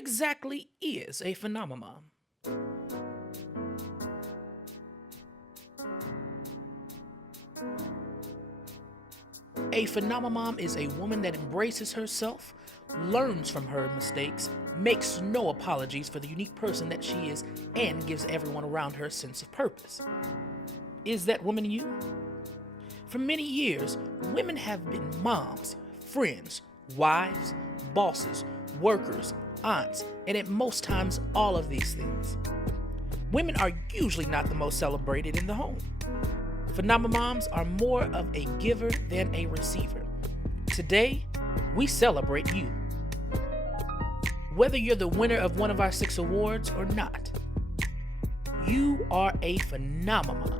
exactly is a PhenomeMOM? A PhenomeMOM is a woman that embraces herself, learns from her mistakes, makes no apologies for the unique person that she is, and gives everyone around her a sense of purpose. Is that woman you? For many years, women have been moms, friends, wives, bosses, workers, aunts, and at most times all of these things. Women are usually not the most celebrated in the home. PhenomeMOMs are more of a giver than a receiver. Today, we celebrate you. Whether you're the winner of one of our 6 awards or not, you are a PhenomeMOM.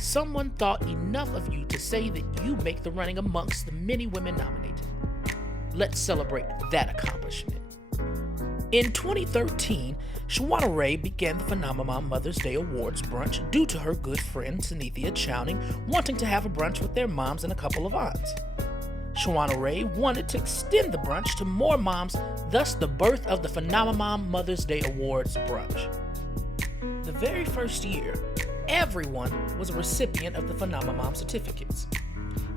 Someone thought enough of you to say that you make the running amongst the many women nominated. Let's celebrate that accomplishment. In 2013, Schawayna began the PhenomeMOM Mother's Day Awards brunch due to her good friend Sanithia Chowning wanting to have a brunch with their moms and a couple of aunts. Schawayna wanted to extend the brunch to more moms, thus the birth of the PhenomeMOM Mother's Day Awards brunch. The very first year, everyone was a recipient of the PhenomeMOM certificates.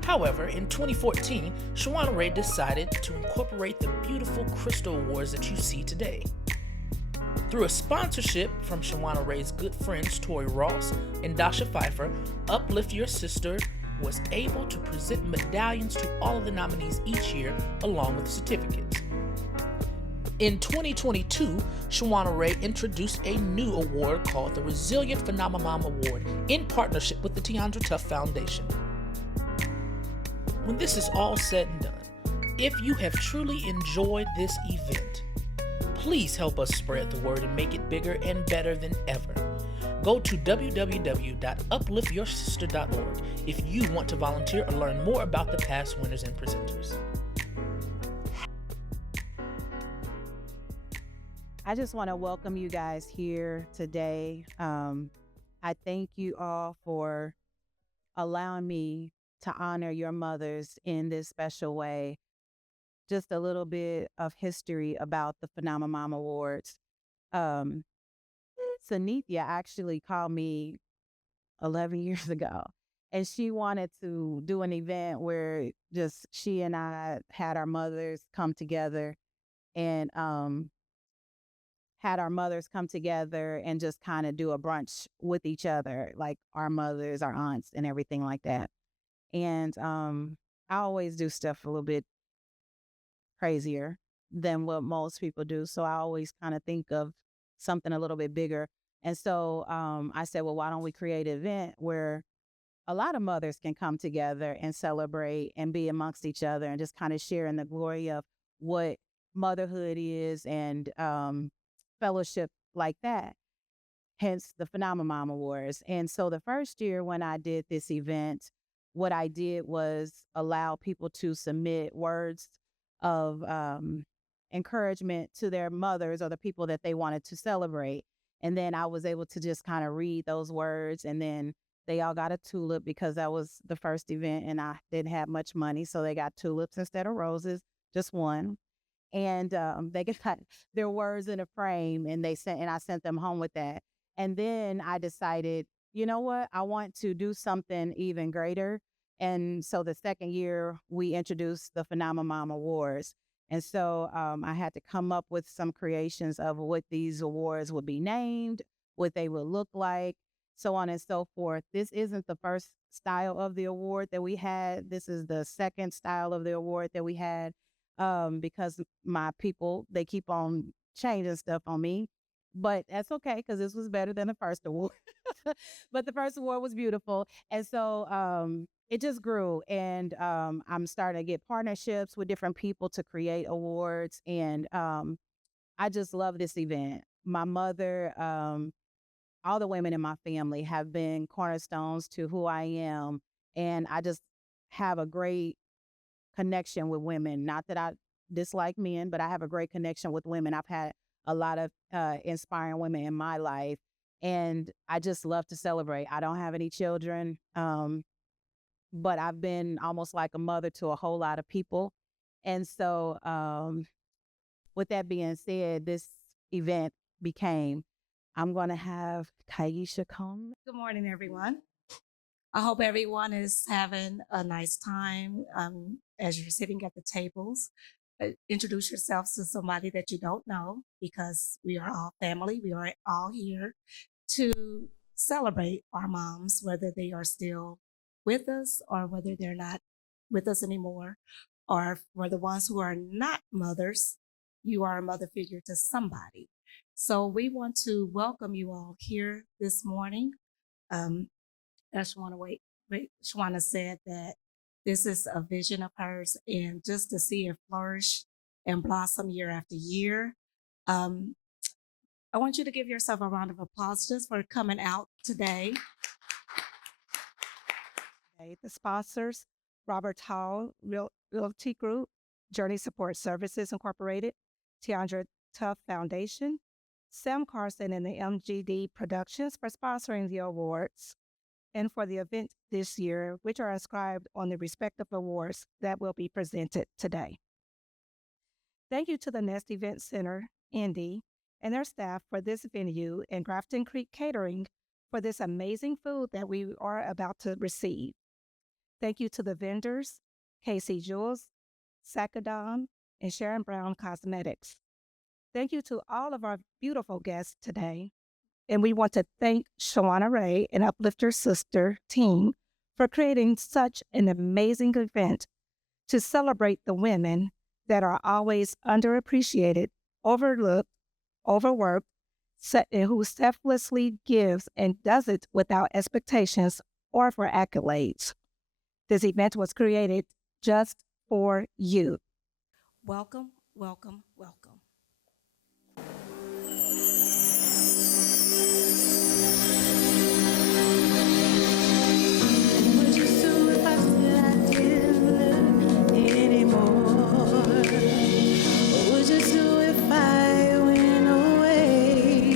However, in 2014, Schawayna decided to incorporate the beautiful crystal awards that you see today. Through a sponsorship from Schawayna's good friends Tori and Doshia Fifer, Uplift Your Sister was able to present medallions to all of the nominees each year along with certificates. In 2022, Schawayna introduced a new award called the Resilient PhenomeMOM Award in partnership with the Tiandra Tough Foundation. When this is all said and done, if you have truly enjoyed this event, please help us spread the word and make it bigger and better than ever. Go to www.upliftyoursister.org if you want to volunteer or learn more about the past winners and presenters. I just want to welcome you guys here today. I thank you all for allowing me to honor your mothers in this special way. Just a little bit of history about the PhenomeMOM Awards. Sanithia actually called me 11 years ago, and she wanted to do an event where just she and I had our mothers come together and just kind of do a brunch with each other, like our mothers, our aunts, and everything like that. And I always do stuff a little bit crazier than what most people do. So I always kind of think of something a little bit bigger. And so I said, well, why don't we create an event where a lot of mothers can come together and celebrate and be amongst each other and just kind of share in the glory of what motherhood is and fellowship like that. Hence the PhenomeMOM Awards. And so the first year when I did this event, what I did was allow people to submit words of encouragement to their mothers or the people that they wanted to celebrate. And then I was able to just kind of read those words, and then they all got a tulip because that was the first event and I didn't have much money. So they got tulips instead of roses, just one. And they got their words in a frame, and I sent them home with that. And then I decided, you know what, I want to do something even greater. And so the second year we introduced the PhenomeMOM Awards. And so I had to come up with some creations of what these awards would be named, what they would look like, so on and so forth. This isn't the first style of the award that we had. This is the second style of the award that we had because my people, they keep on changing stuff on me. But that's okay because this was better than the first award. But the first award was beautiful. And so it just grew. And I'm starting to get partnerships with different people to create awards. And I just love this event. My mother, all the women in my family have been cornerstones to who I am. And I just have a great connection with women. Not that I dislike men, but I have a great connection with women. I've had a lot of inspiring women in my life, and I just love to celebrate. I don't have any children, but I've been almost like a mother to a whole lot of people. And so with that being said, this event became, I'm going to have Kyeisha come. Good morning, everyone. I hope everyone is having a nice time as you're sitting at the tables. Introduce yourselves to somebody that you don't know, because we are all family. We are all here to celebrate our moms, whether they are still with us or whether they're not with us anymore. Or for the ones who are not mothers, you are a mother figure to somebody. So we want to welcome you all here this morning. As Schawayna said, that this is a vision of hers, and just to see it flourish and blossom year after year. I want you to give yourself a round of applause just for coming out today. The sponsors, Robert Hall Realty Group, Journey Support Services Incorporated, Tiandra Tuff Foundation, Sam Carson and the MGD Productions for sponsoring the awards and for the event this year, which are inscribed on the respective awards that will be presented today. Thank you to the Nest Event Center, Indy, and their staff for this venue, and Grafton Creek Catering for this amazing food that we are about to receive. Thank you to the vendors, KC Jewels, Sakadom, and Sharon Brown Cosmetics. Thank you to all of our beautiful guests today. And we want to thank Shawayna Raie and Uplifter Sister team for creating such an amazing event to celebrate the women that are always underappreciated, overlooked, overworked, and who selflessly gives and does it without expectations or for accolades. This event was created just for you. Welcome, welcome, welcome. Would you do if I said I didn't love anymore? What would you do if I went away?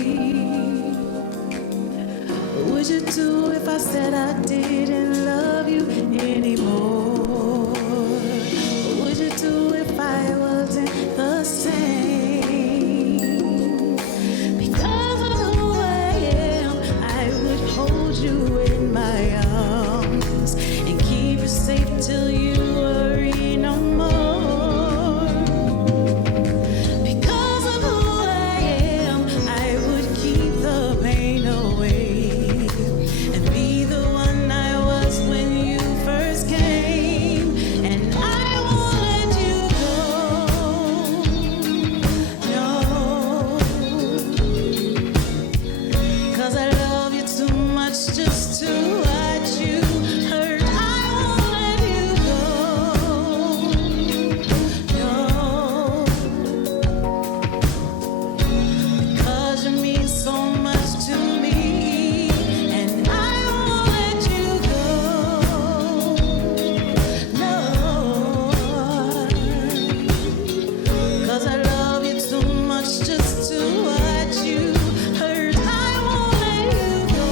What would you do if I said I didn't love you anymore? What would you do if I wasn't the same? Because of who I am, I would hold you in my arms and keep you safe till you worry no more. Because of who I am, I would keep the pain away and be the one I was when you first came. And I won't let you go, no, 'cause I love you too much just to watch you hurt. I won't let you go, no, because you mean so much to me. And I won't let you go, no, 'cause I love you too much just to watch you hurt. I won't let you go,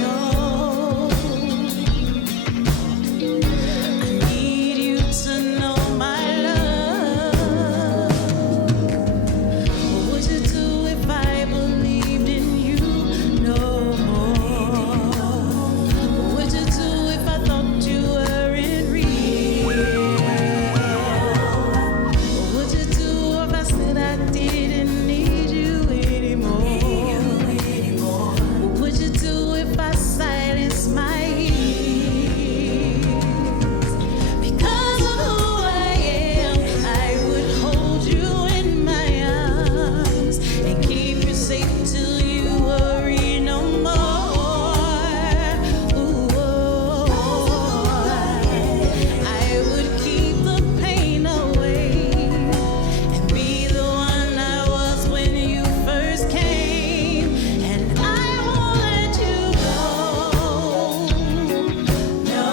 no. I need you to know my love. What would you do if I believed in you no more? What would you do if I thought you weren't real? What would you do if I said I didn't need you anymore? What would you do if I silenced my ears? Because of who I am, I would hold you in my arms and keep you safe till you worry no more. Ooh, I would keep the pain away and be the one I was when you first came. And I won't let you go, no,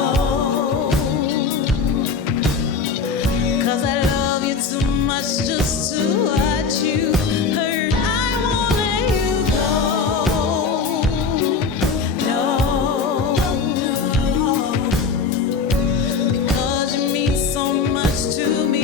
'cause I love you too much just to watch you hurt. I won't let you go, no, because you mean so much to me.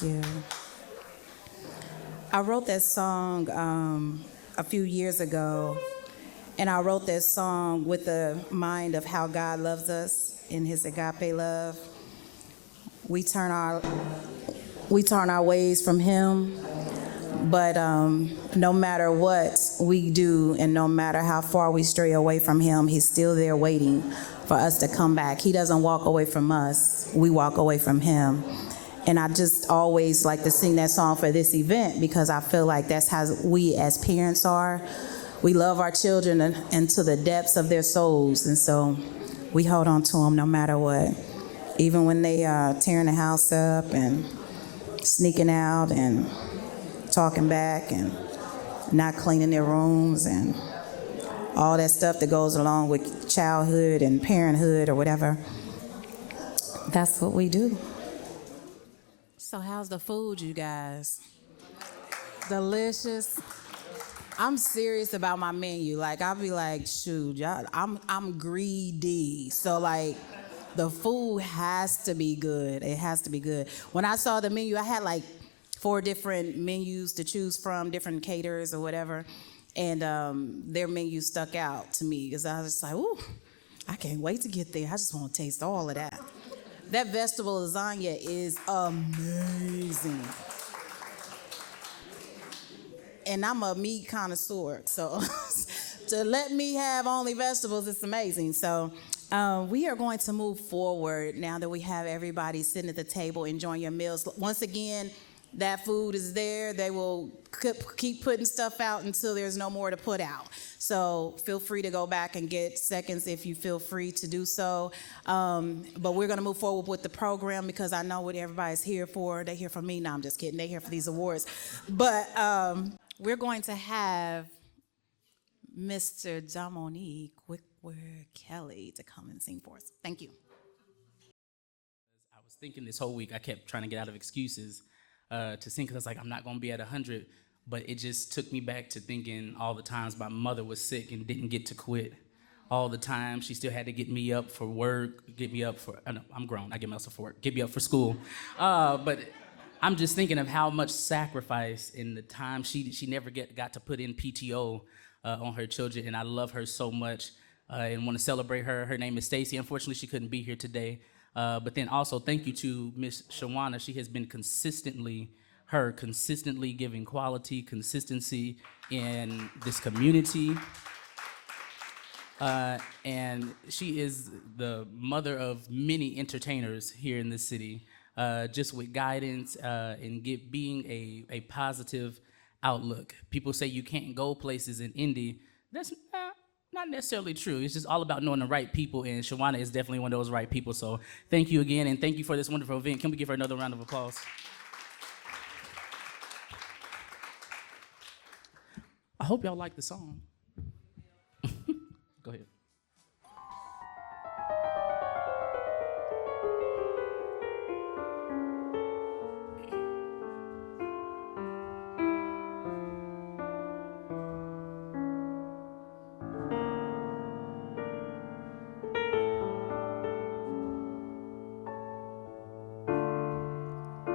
Thank you. I wrote that song a few years ago, and I wrote that song with the mind of how God loves us in his agape love. We turn our ways from him, but no matter what we do and no matter how far we stray away from him, he's still there waiting for us to come back. He doesn't walk away from us, we walk away from him. And I just always like to sing that song for this event because I feel like that's how we as parents are. We love our children and to the depths of their souls, and so we hold on to them no matter what. Even when they tearing the house up and sneaking out and talking back and not cleaning their rooms and all that stuff that goes along with childhood and parenthood or whatever. That's what we do. So how's the food, you guys? Delicious. I'm serious about my menu. Like, I'll be like, shoot, y'all, I'm greedy. So, like, the food has to be good. It has to be good. When I saw the menu, I had, like, 4 different menus to choose from, different caterers or whatever. And their menu stuck out to me because I was just like, ooh, I can't wait to get there. I just want to taste all of that. That vegetable lasagna is amazing. And I'm a meat connoisseur, so to let me have only vegetables, it's amazing. So we are going to move forward now that we have everybody sitting at the table enjoying your meals. Once again, that food is there. They will keep putting stuff out until there's no more to put out. So feel free to go back and get seconds if you feel free to do so. But we're going to move forward with the program because I know what everybody's here for. They're here for me. No, I'm just kidding. They're here for these awards. But we're going to have Mr. Domonique Wickware-Kelly to come and sing for us. Thank you. I was thinking this whole week, I kept trying to get out of excuses to sing because I was like, I'm not going to be at 100. But it just took me back to thinking all the times my mother was sick and didn't get to quit. All the time she still had to get me up for work, get me up for, no, I'm grown, I get myself for work, get me up for school. But I'm just thinking of how much sacrifice in the time she never got to put in PTO on her children, and I love her so much and want to celebrate her. Her name is Stacy. Unfortunately, she couldn't be here today. But then also thank you to Miss Schawayna. She has been consistently giving quality, consistency in this community. And she is the mother of many entertainers here in this city, just with guidance and being a positive outlook. People say you can't go places in Indy. That's not necessarily true. It's just all about knowing the right people, and Schawayna is definitely one of those right people. So thank you again, and thank you for this wonderful event. Can we give her another round of applause? I hope y'all like the song. Go ahead.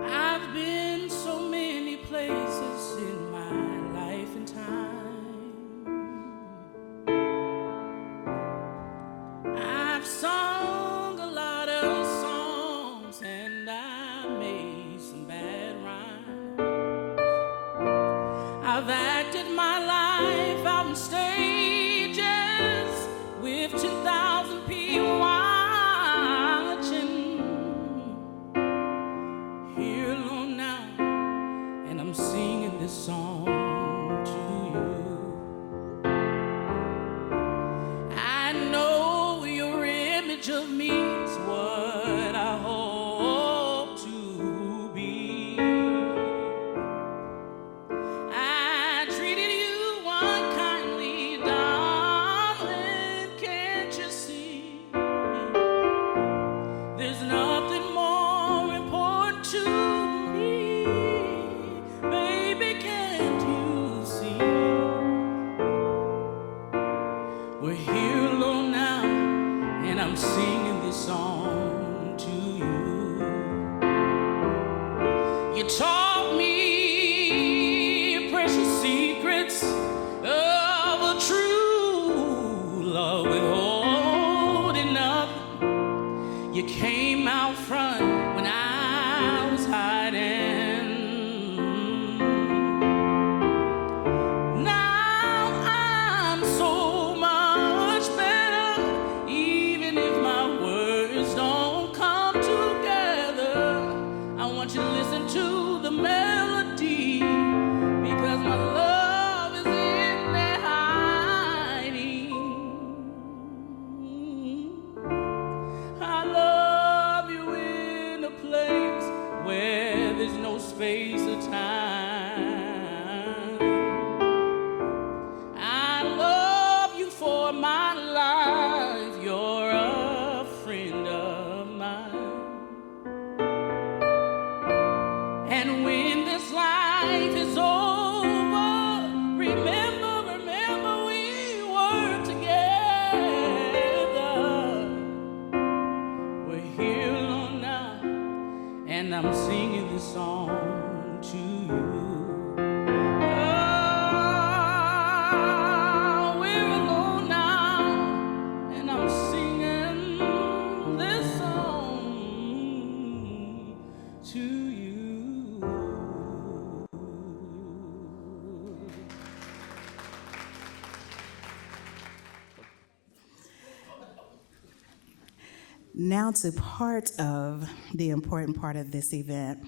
I've been so many places in my life and time. I've sung a lot of songs and I made some bad rhymes. I've acted my life out on stages with 10,000 people watching. Here alone now, and I'm singing this song to you. I know your image of me is what I hope to be. I treated you unkindly I'm singing this song to you. Oh, we're alone now, and I'm singing this song to you. Now to part of the important part of this event.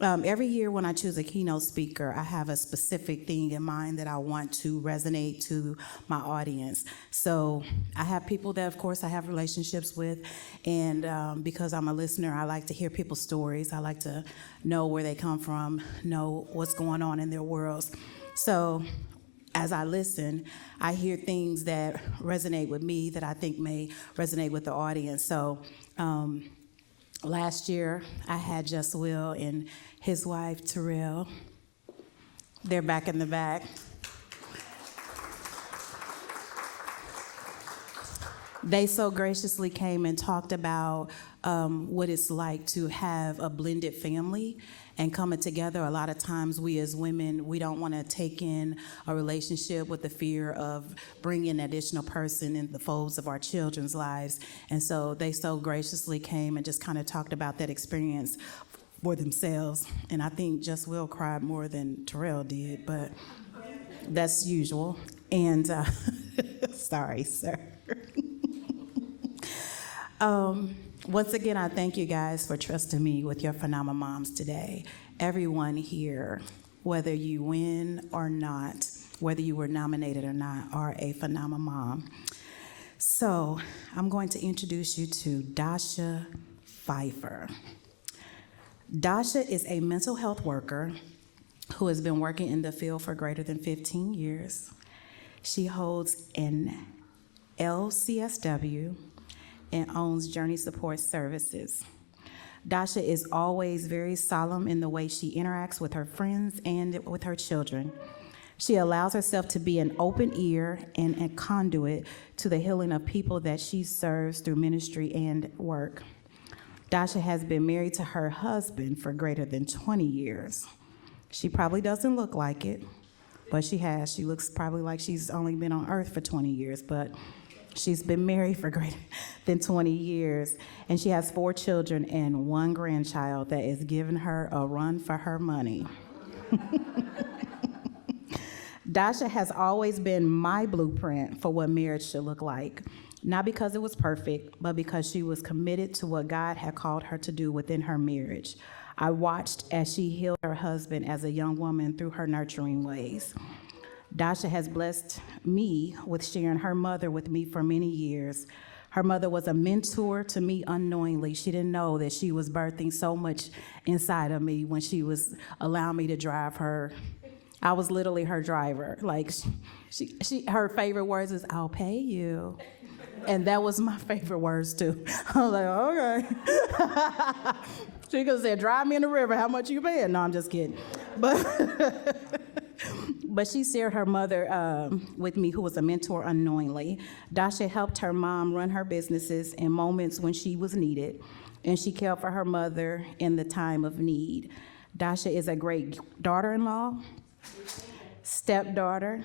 Every year when I choose a keynote speaker, I have a specific thing in mind that I want to resonate to my audience. So I have people that, of course, I have relationships with, and because I'm a listener, I like to hear people's stories. I like to know where they come from, know what's going on in their worlds. So as I listen, I hear things that resonate with me that I think may resonate with the audience. So last year, I had Just Will and his wife, Terrell. They're back in the back. They so graciously came and talked about what it's like to have a blended family and coming together. A lot of times we as women, we don't want to take in a relationship with the fear of bringing an additional person in the folds of our children's lives. And so they so graciously came and just kind of talked about that experience for themselves. And I think Just Will cried more than Terrell did, but that's usual. And sorry, sir. Once again, I thank you guys for trusting me with your PhenomeMOMs today. Everyone here, whether you win or not, whether you were nominated or not, are a PhenomeMOM. So I'm going to introduce you to Doshia Fifer. Doshia is a mental health worker who has been working in the field for greater than 15 years. She holds an LCSW and owns Journey Support Services. Doshia is always very solemn in the way she interacts with her friends and with her children. She allows herself to be an open ear and a conduit to the healing of people that she serves through ministry and work. Doshia has been married to her husband for greater than 20 years. She probably doesn't look like it, but she has. She looks probably like she's only been on earth for 20 years, but she's been married for greater than 20 years, and she has 4 children and 1 grandchild that is giving her a run for her money. Doshia has always been my blueprint for what marriage should look like, not because it was perfect, but because she was committed to what God had called her to do within her marriage. I watched as she healed her husband as a young woman through her nurturing ways. Doshia has blessed me with sharing her mother with me for many years. Her mother was a mentor to me unknowingly. She didn't know that she was birthing so much inside of me when she was allowing me to drive her. I was literally her driver. Like, her favorite words is, "I'll pay you." And that was my favorite words too. I was like, okay. She could have said, "Drive me in the river, how much you paying?" No, I'm just kidding. But she shared her mother with me, who was a mentor unknowingly. Doshia helped her mom run her businesses in moments when she was needed, and she cared for her mother in the time of need. Doshia is a great daughter-in-law, stepdaughter,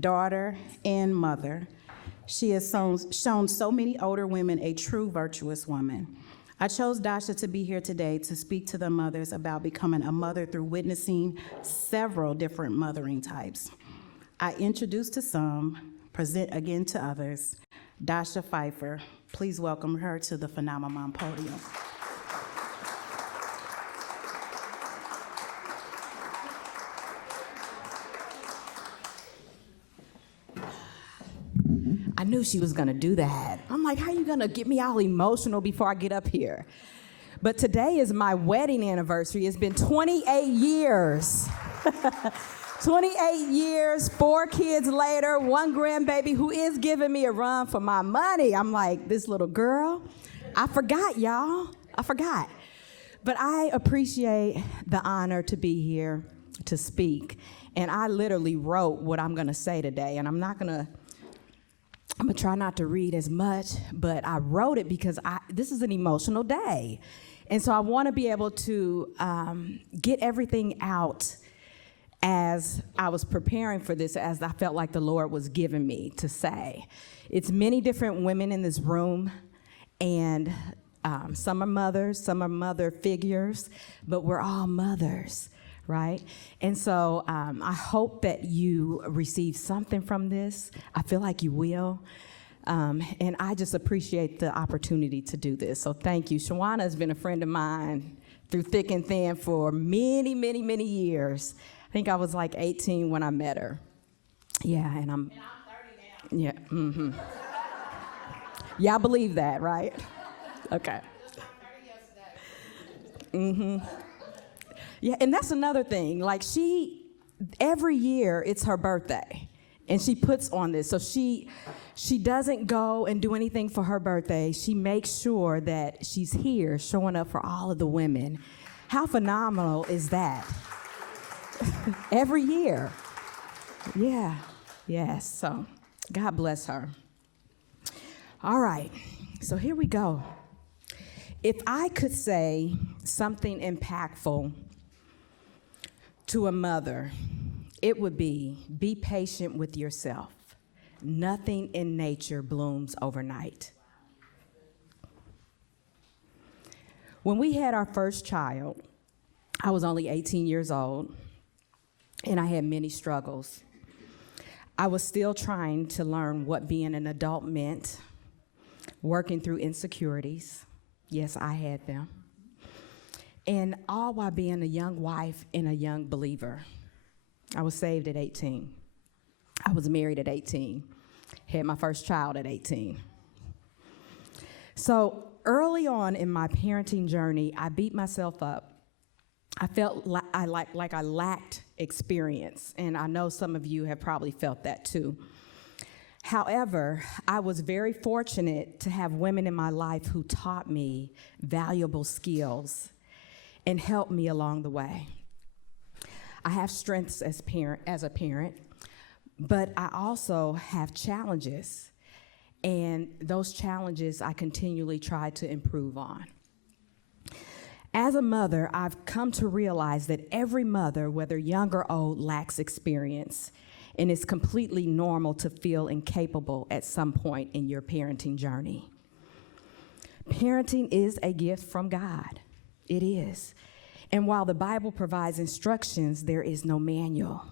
daughter, and mother. She has shown so many older women a true virtuous woman. I chose Doshia to be here today to speak to the mothers about becoming a mother through witnessing several different mothering types. I introduce to some, present again to others, Doshia Fifer. Please welcome her to the PhenomeMOM podium. I knew she was gonna do that. I'm like, how are you gonna get me all emotional before I get up here? But today is my wedding anniversary. It's been 28 years. 28 years, 4 kids later, 1 grandbaby who is giving me a run for my money. I'm like, this little girl, I forgot, y'all. I forgot. But I appreciate the honor to be here to speak. And I literally wrote what I'm gonna say today, and I'm gonna try not to read as much, but I wrote it because this is an emotional day. And so I want to be able to get everything out as I was preparing for this, as I felt like the Lord was giving me to say. It's many different women in this room, and some are mothers, some are mother figures, but we're all mothers, right? And so I hope that you receive something from this. I feel like you will. And I just appreciate the opportunity to do this. So thank you. Schawayna has been a friend of mine through thick and thin for many, many, many years. I think I was like 18 when I met her. Yeah, and I'm 30 now. Yeah, mm-hmm. Y'all believe that, right? Okay. Mm-hmm. Yeah, and that's another thing. Like every year it's her birthday, and she puts on this. So she doesn't go and do anything for her birthday. She makes sure that she's here showing up for all of the women. How phenomenal is that? Every year. Yeah, yes, so God bless her. All right, so here we go. If I could say something impactful to a mother, it would be patient with yourself. Nothing in nature blooms overnight. When we had our first child, I was only 18 years old, and I had many struggles. I was still trying to learn what being an adult meant, working through insecurities. Yes, I had them. And all while being a young wife and a young believer. I was saved at 18. I was married at 18. Had my first child at 18. So early on in my parenting journey, I beat myself up. I felt like I lacked experience, and I know some of you have probably felt that too. However, I was very fortunate to have women in my life who taught me valuable skills and helped me along the way. I have strengths as a parent, but I also have challenges, and those challenges I continually try to improve on. As a mother, I've come to realize that every mother, whether young or old, lacks experience, and it's completely normal to feel incapable at some point in your parenting journey. Parenting is a gift from God. It is. And while the Bible provides instructions, there is no manual.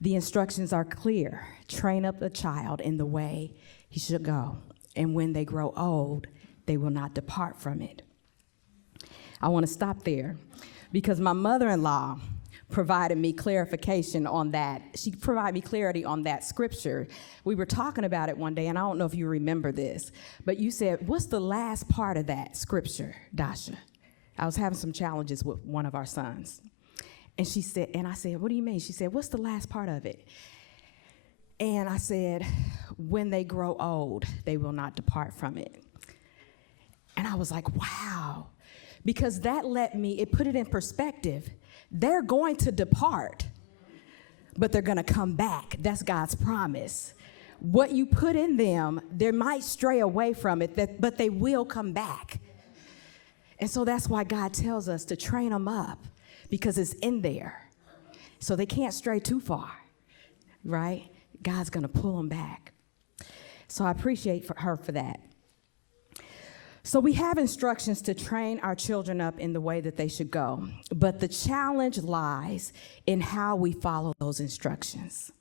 The instructions are clear. Train up a child in the way he should go, and when they grow old, they will not depart from it. I want to stop there because my mother-in-law provided me clarification on that. She provided me clarity on that scripture. We were talking about it one day, and I don't know if you remember this, but you said, what's the last part of that scripture, Doshia? I was having some challenges with one of our sons. And she said, and I said, what do you mean? She said, what's the last part of it? And I said, when they grow old, they will not depart from it. And I was like, wow. Because that it put it in perspective. They're going to depart, but they're going to come back. That's God's promise. What you put in them, they might stray away from it, but they will come back. And so that's why God tells us to train them up, because it's in there. So they can't stray too far, right? God's going to pull them back. So I appreciate her for that. So we have instructions to train our children up in the way that they should go, but the challenge lies in how we follow those instructions.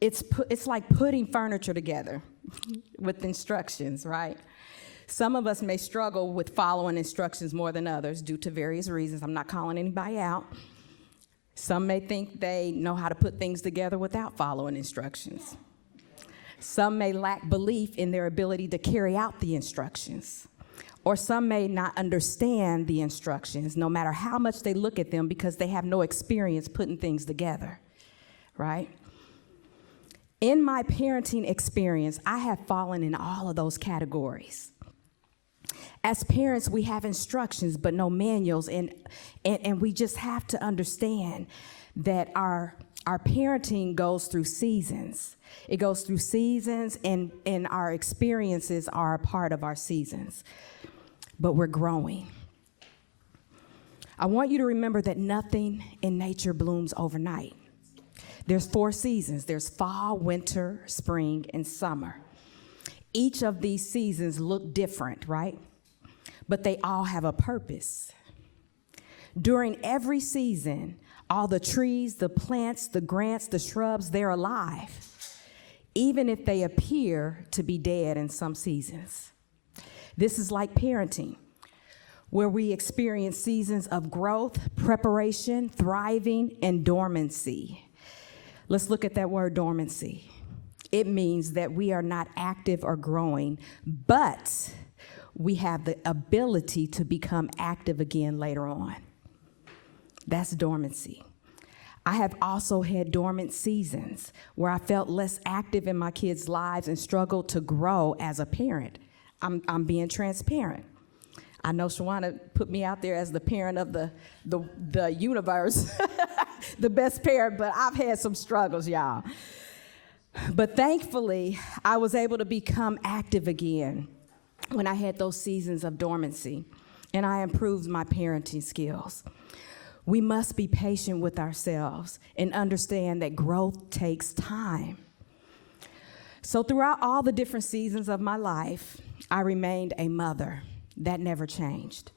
It's like putting furniture together with instructions, right? Some of us may struggle with following instructions more than others due to various reasons. I'm not calling anybody out. Some may think they know how to put things together without following instructions. Some may lack belief in their ability to carry out the instructions. Or some may not understand the instructions, no matter how much they look at them, because they have no experience putting things together, right? In my parenting experience, I have fallen in all of those categories. As parents, we have instructions, but no manuals, and we just have to understand that our parenting goes through seasons. It goes through seasons, and our experiences are a part of our seasons. but we're growing. I want you to remember that nothing in nature blooms overnight. There's 4 seasons. There's fall, winter, spring, and summer. Each of these seasons look different, right? But they all have a purpose. During every season, all the trees, the plants, the grants, the shrubs, they're alive, even if they appear to be dead in some seasons. This is like parenting, where we experience seasons of growth, preparation, thriving, and dormancy. Let's look at that word dormancy. It means that we are not active or growing, but we have the ability to become active again later on. That's dormancy. I have also had dormant seasons where I felt less active in my kids' lives and struggled to grow as a parent. I'm being transparent. I know Schawayna put me out there as the parent of the universe, the best parent, but I've had some struggles, y'all. But thankfully, I was able to become active again when I had those seasons of dormancy, and I improved my parenting skills. We must be patient with ourselves and understand that growth takes time. So throughout all the different seasons of my life, I remained a mother. That never changed.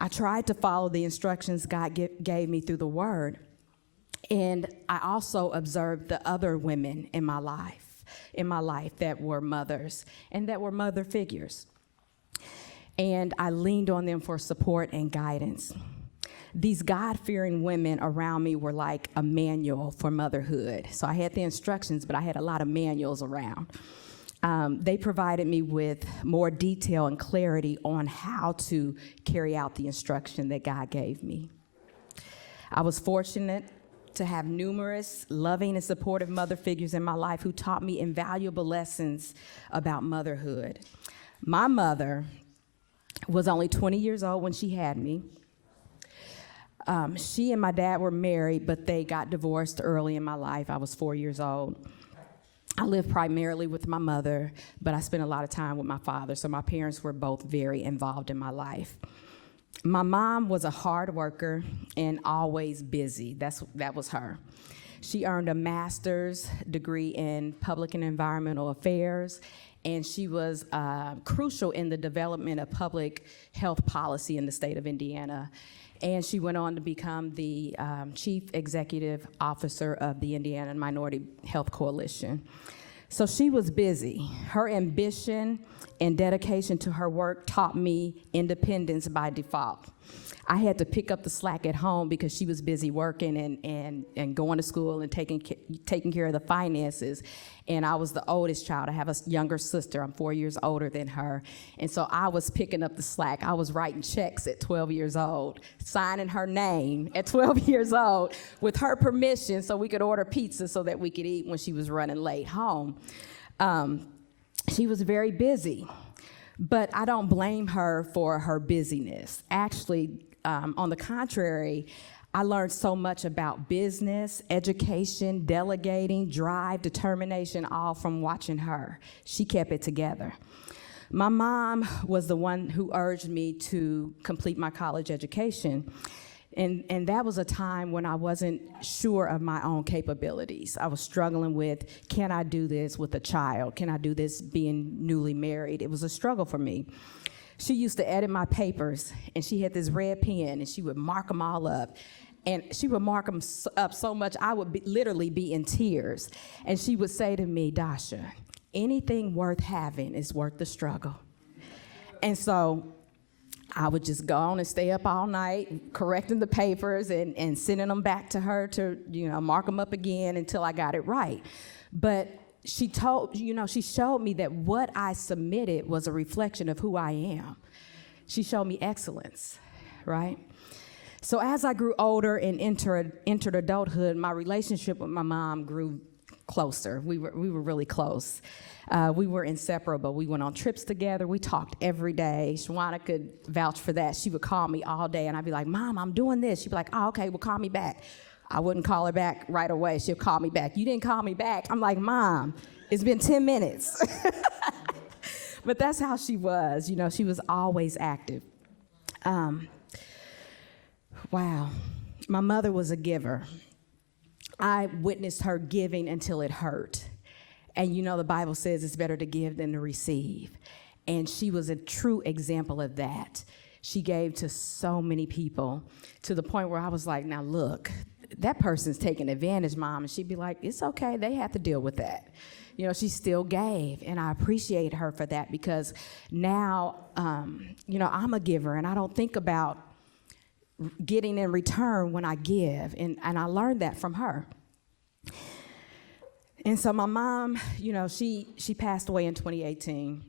I tried to follow the instructions God gave me through the Word, and I also observed the other women in my life that were mothers and that were mother figures. And I leaned on them for support and guidance. These God-fearing women around me were like a manual for motherhood. So I had the instructions, but I had a lot of manuals around. They provided me with more detail and clarity on how to carry out the instruction that God gave me. I was fortunate to have numerous loving and supportive mother figures in my life who taught me invaluable lessons about motherhood. My mother was only 20 years old when she had me. She and my dad were married, but they got divorced early in my life. I was 4 years old. I lived primarily with my mother, but I spent a lot of time with my father, so my parents were both very involved in my life. My mom was a hard worker and always busy. That was her. She earned a master's degree in public and environmental affairs, and she was crucial in the development of public health policy in the state of Indiana. And she went on to become the chief executive officer of the Indiana Minority Health Coalition. So she was busy. Her ambition and dedication to her work taught me independence by default. I had to pick up the slack at home because she was busy working and going to school and taking care of the finances. And I was the oldest child. I have a younger sister. I'm 4 years older than her. And so I was picking up the slack. I was writing checks at 12 years old, signing her name at 12 years old with her permission so we could order pizza so that we could eat when she was running late home. She was very busy, but I don't blame her for her busyness. Actually, on the contrary, I learned so much about business, education, delegating, drive, determination, all from watching her. She kept it together. My mom was the one who urged me to complete my college education. And that was a time when I wasn't sure of my own capabilities. I was struggling with, can I do this with a child? Can I do this being newly married? It was a struggle for me. She used to edit my papers, and she had this red pen, and she would mark them all up. And she would mark them up so much, I would literally be in tears. And she would say to me, Doshia, anything worth having is worth the struggle. And so I would just go on and stay up all night correcting the papers and sending them back to her to, mark them up again until I got it right. But she showed me that what I submitted was a reflection of who I am. She showed me excellence, right? So as I grew older and entered adulthood, my relationship with my mom grew closer. We were really close. We were inseparable. We went on trips together. We talked every day. Schawayna could vouch for that. She would call me all day, and I'd be like, Mom, I'm doing this. She'd be like, oh, okay, well, call me back. I wouldn't call her back right away. She'll call me back. You didn't call me back. I'm like, Mom, it's been 10 minutes. But that's how she was. You know, she was always active. Wow. My mother was a giver. I witnessed her giving until it hurt. And you know, the Bible says it's better to give than to receive. And she was a true example of that. She gave to so many people to the point where I was like, now look, that person's taking advantage, Mom. And she'd be like, it's okay, they have to deal with that. You know, she still gave, and I appreciate her for that because now, you know, I'm a giver, and I don't think about getting in return when I give, and I learned that from her. And so my mom, you know, she passed away in 2018,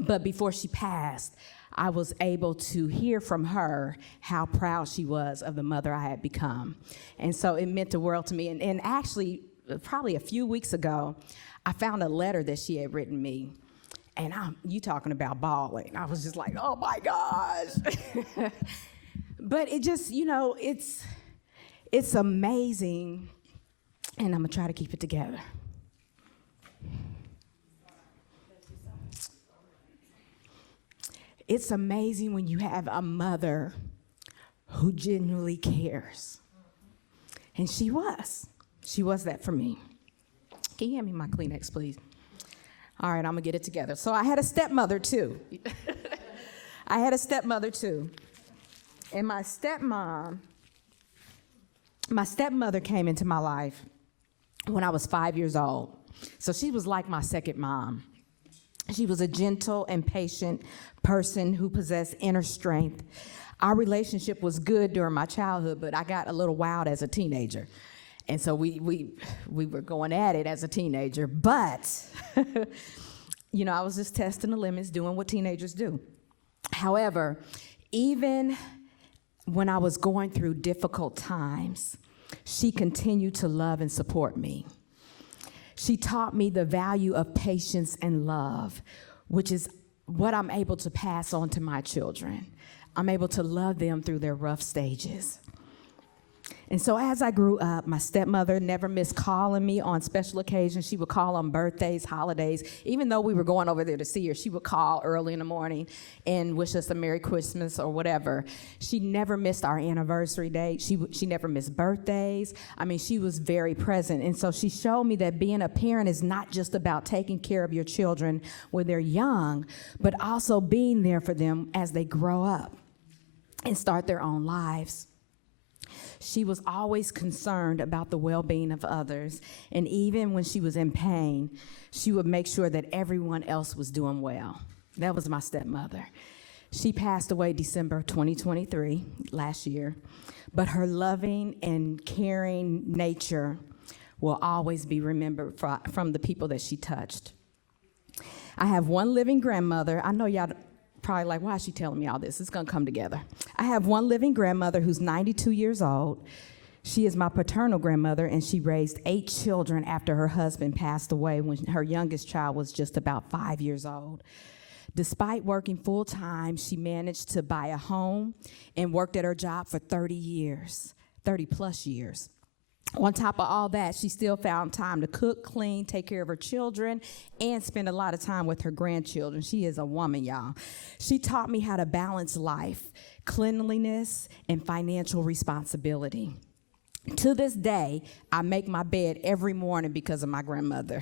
but before she passed, I was able to hear from her how proud she was of the mother I had become. And so it meant the world to me. And actually, probably a few weeks ago, I found a letter that she had written me. And you talking about bawling. I was just like, oh my gosh. But it just, you know, it's amazing. And I'm gonna try to keep it together. It's amazing when you have a mother who genuinely cares. And she was that for me. Can you hand me my Kleenex, please? All right, I'm gonna get it together. So I had a stepmother too. And my stepmother came into my life when I was 5 years old. So she was like my second mom. She was a gentle and patient person who possessed inner strength. Our relationship was good during my childhood, but I got a little wild as a teenager. And so we were going at it as a teenager, but you know, I was just testing the limits, doing what teenagers do. However, even when I was going through difficult times, she continued to love and support me. She taught me the value of patience and love, which is what I'm able to pass on to my children. I'm able to love them through their rough stages. And so as I grew up, my stepmother never missed calling me on special occasions. She would call on birthdays, holidays. Even though we were going over there to see her, she would call early in the morning and wish us a Merry Christmas or whatever. She never missed our anniversary date. She never missed birthdays. I mean, she was very present. And so she showed me that being a parent is not just about taking care of your children when they're young, but also being there for them as they grow up and start their own lives. She was always concerned about the well-being of others, and even when she was in pain, she would make sure that everyone else was doing well. That was my stepmother. She passed away December 2023, last year, but her loving and caring nature will always be remembered from the people that she touched. I have one living grandmother. I know y'all probably like, why is she telling me all this? It's gonna come together. I have one living grandmother who's 92 years old. She is my paternal grandmother, and she raised 8 children after her husband passed away when her youngest child was just about 5 years old. Despite working full time, she managed to buy a home and worked at her job for 30 plus years. On top of all that, she still found time to cook, clean, take care of her children, and spend a lot of time with her grandchildren. She is a woman, y'all. She taught me how to balance life, cleanliness, and financial responsibility. To this day, I make my bed every morning because of my grandmother.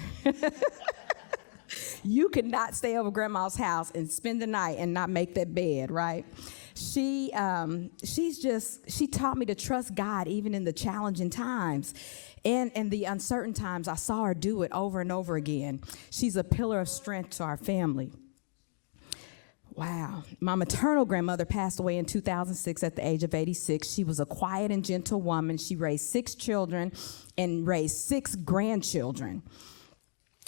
You could not stay over grandma's house and spend the night and not make that bed, right? She taught me to trust God even in the challenging times and in the uncertain times. I saw her do it over and over again. She's a pillar of strength to our family. Wow. My maternal grandmother passed away in 2006 at the age of 86. She was a quiet and gentle woman. She raised 6 children and raised 6 grandchildren.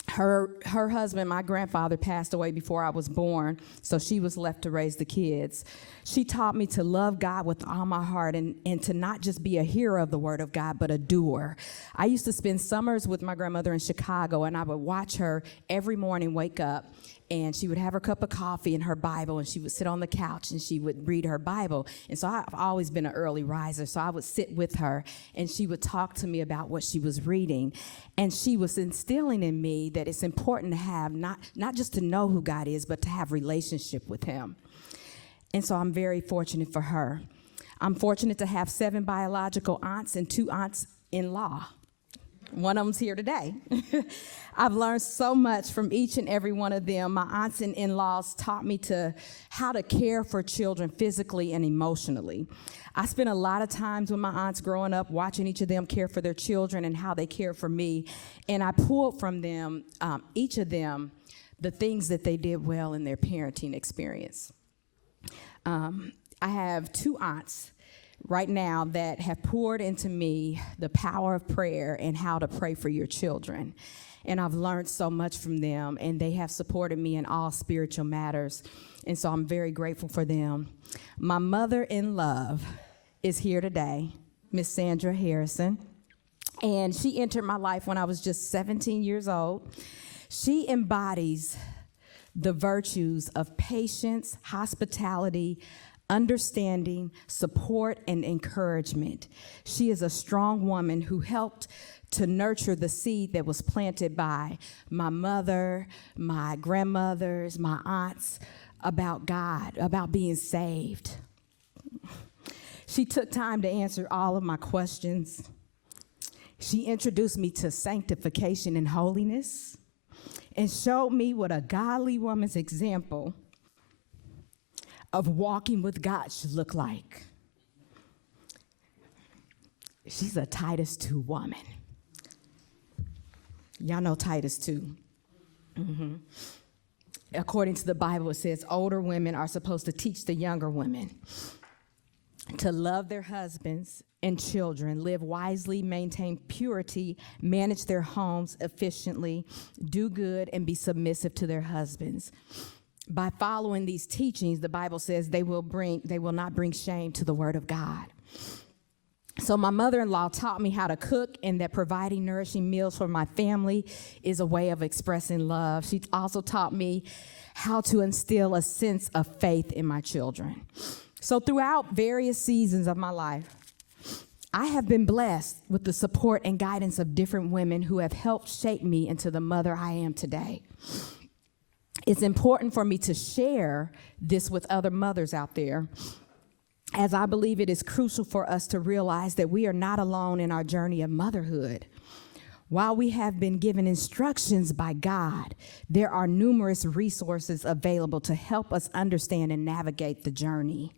Her husband, my grandfather, passed away before I was born, so she was left to raise the kids. She taught me to love God with all my heart and to not just be a hearer of the word of God, but a doer. I used to spend summers with my grandmother in Chicago, and I would watch her every morning wake up and she would have her cup of coffee and her Bible, and she would sit on the couch and she would read her Bible. And so I've always been an early riser, so I would sit with her and she would talk to me about what she was reading. And she was instilling in me that it's important to have not just to know who God is, but to have relationship with him. And so I'm very fortunate for her. I'm fortunate to have 7 biological aunts and 2 aunts-in-law. One of them's here today. I've learned so much from each and every one of them. My aunts and in-laws taught me how to care for children physically and emotionally. I spent a lot of times with my aunts growing up watching each of them care for their children and how they cared for me. And I pulled from them, each of them, the things that they did well in their parenting experience. I have 2 aunts right now that have poured into me the power of prayer and how to pray for your children. And I've learned so much from them, and they have supported me in all spiritual matters. And so I'm very grateful for them. My mother in love is here today, Miss Sandra Harrison. And she entered my life when I was just 17 years old. She embodies the virtues of patience, hospitality, understanding, support, and encouragement. She is a strong woman who helped to nurture the seed that was planted by my mother, my grandmothers, my aunts, about God, about being saved. She took time to answer all of my questions. She introduced me to sanctification and holiness and showed me what a godly woman's example of walking with God should look like. She's a Titus 2 woman. Y'all know Titus 2. Mm-hmm. According to the Bible, it says older women are supposed to teach the younger women to love their husbands and children, live wisely, maintain purity, manage their homes efficiently, do good, and be submissive to their husbands. By following these teachings, the Bible says they will not bring shame to the word of God. So my mother-in-law taught me how to cook, and that providing nourishing meals for my family is a way of expressing love. She also taught me how to instill a sense of faith in my children. So throughout various seasons of my life, I have been blessed with the support and guidance of different women who have helped shape me into the mother I am today. It's important for me to share this with other mothers out there, as I believe it is crucial for us to realize that we are not alone in our journey of motherhood. While we have been given instructions by God, there are numerous resources available to help us understand and navigate the journey.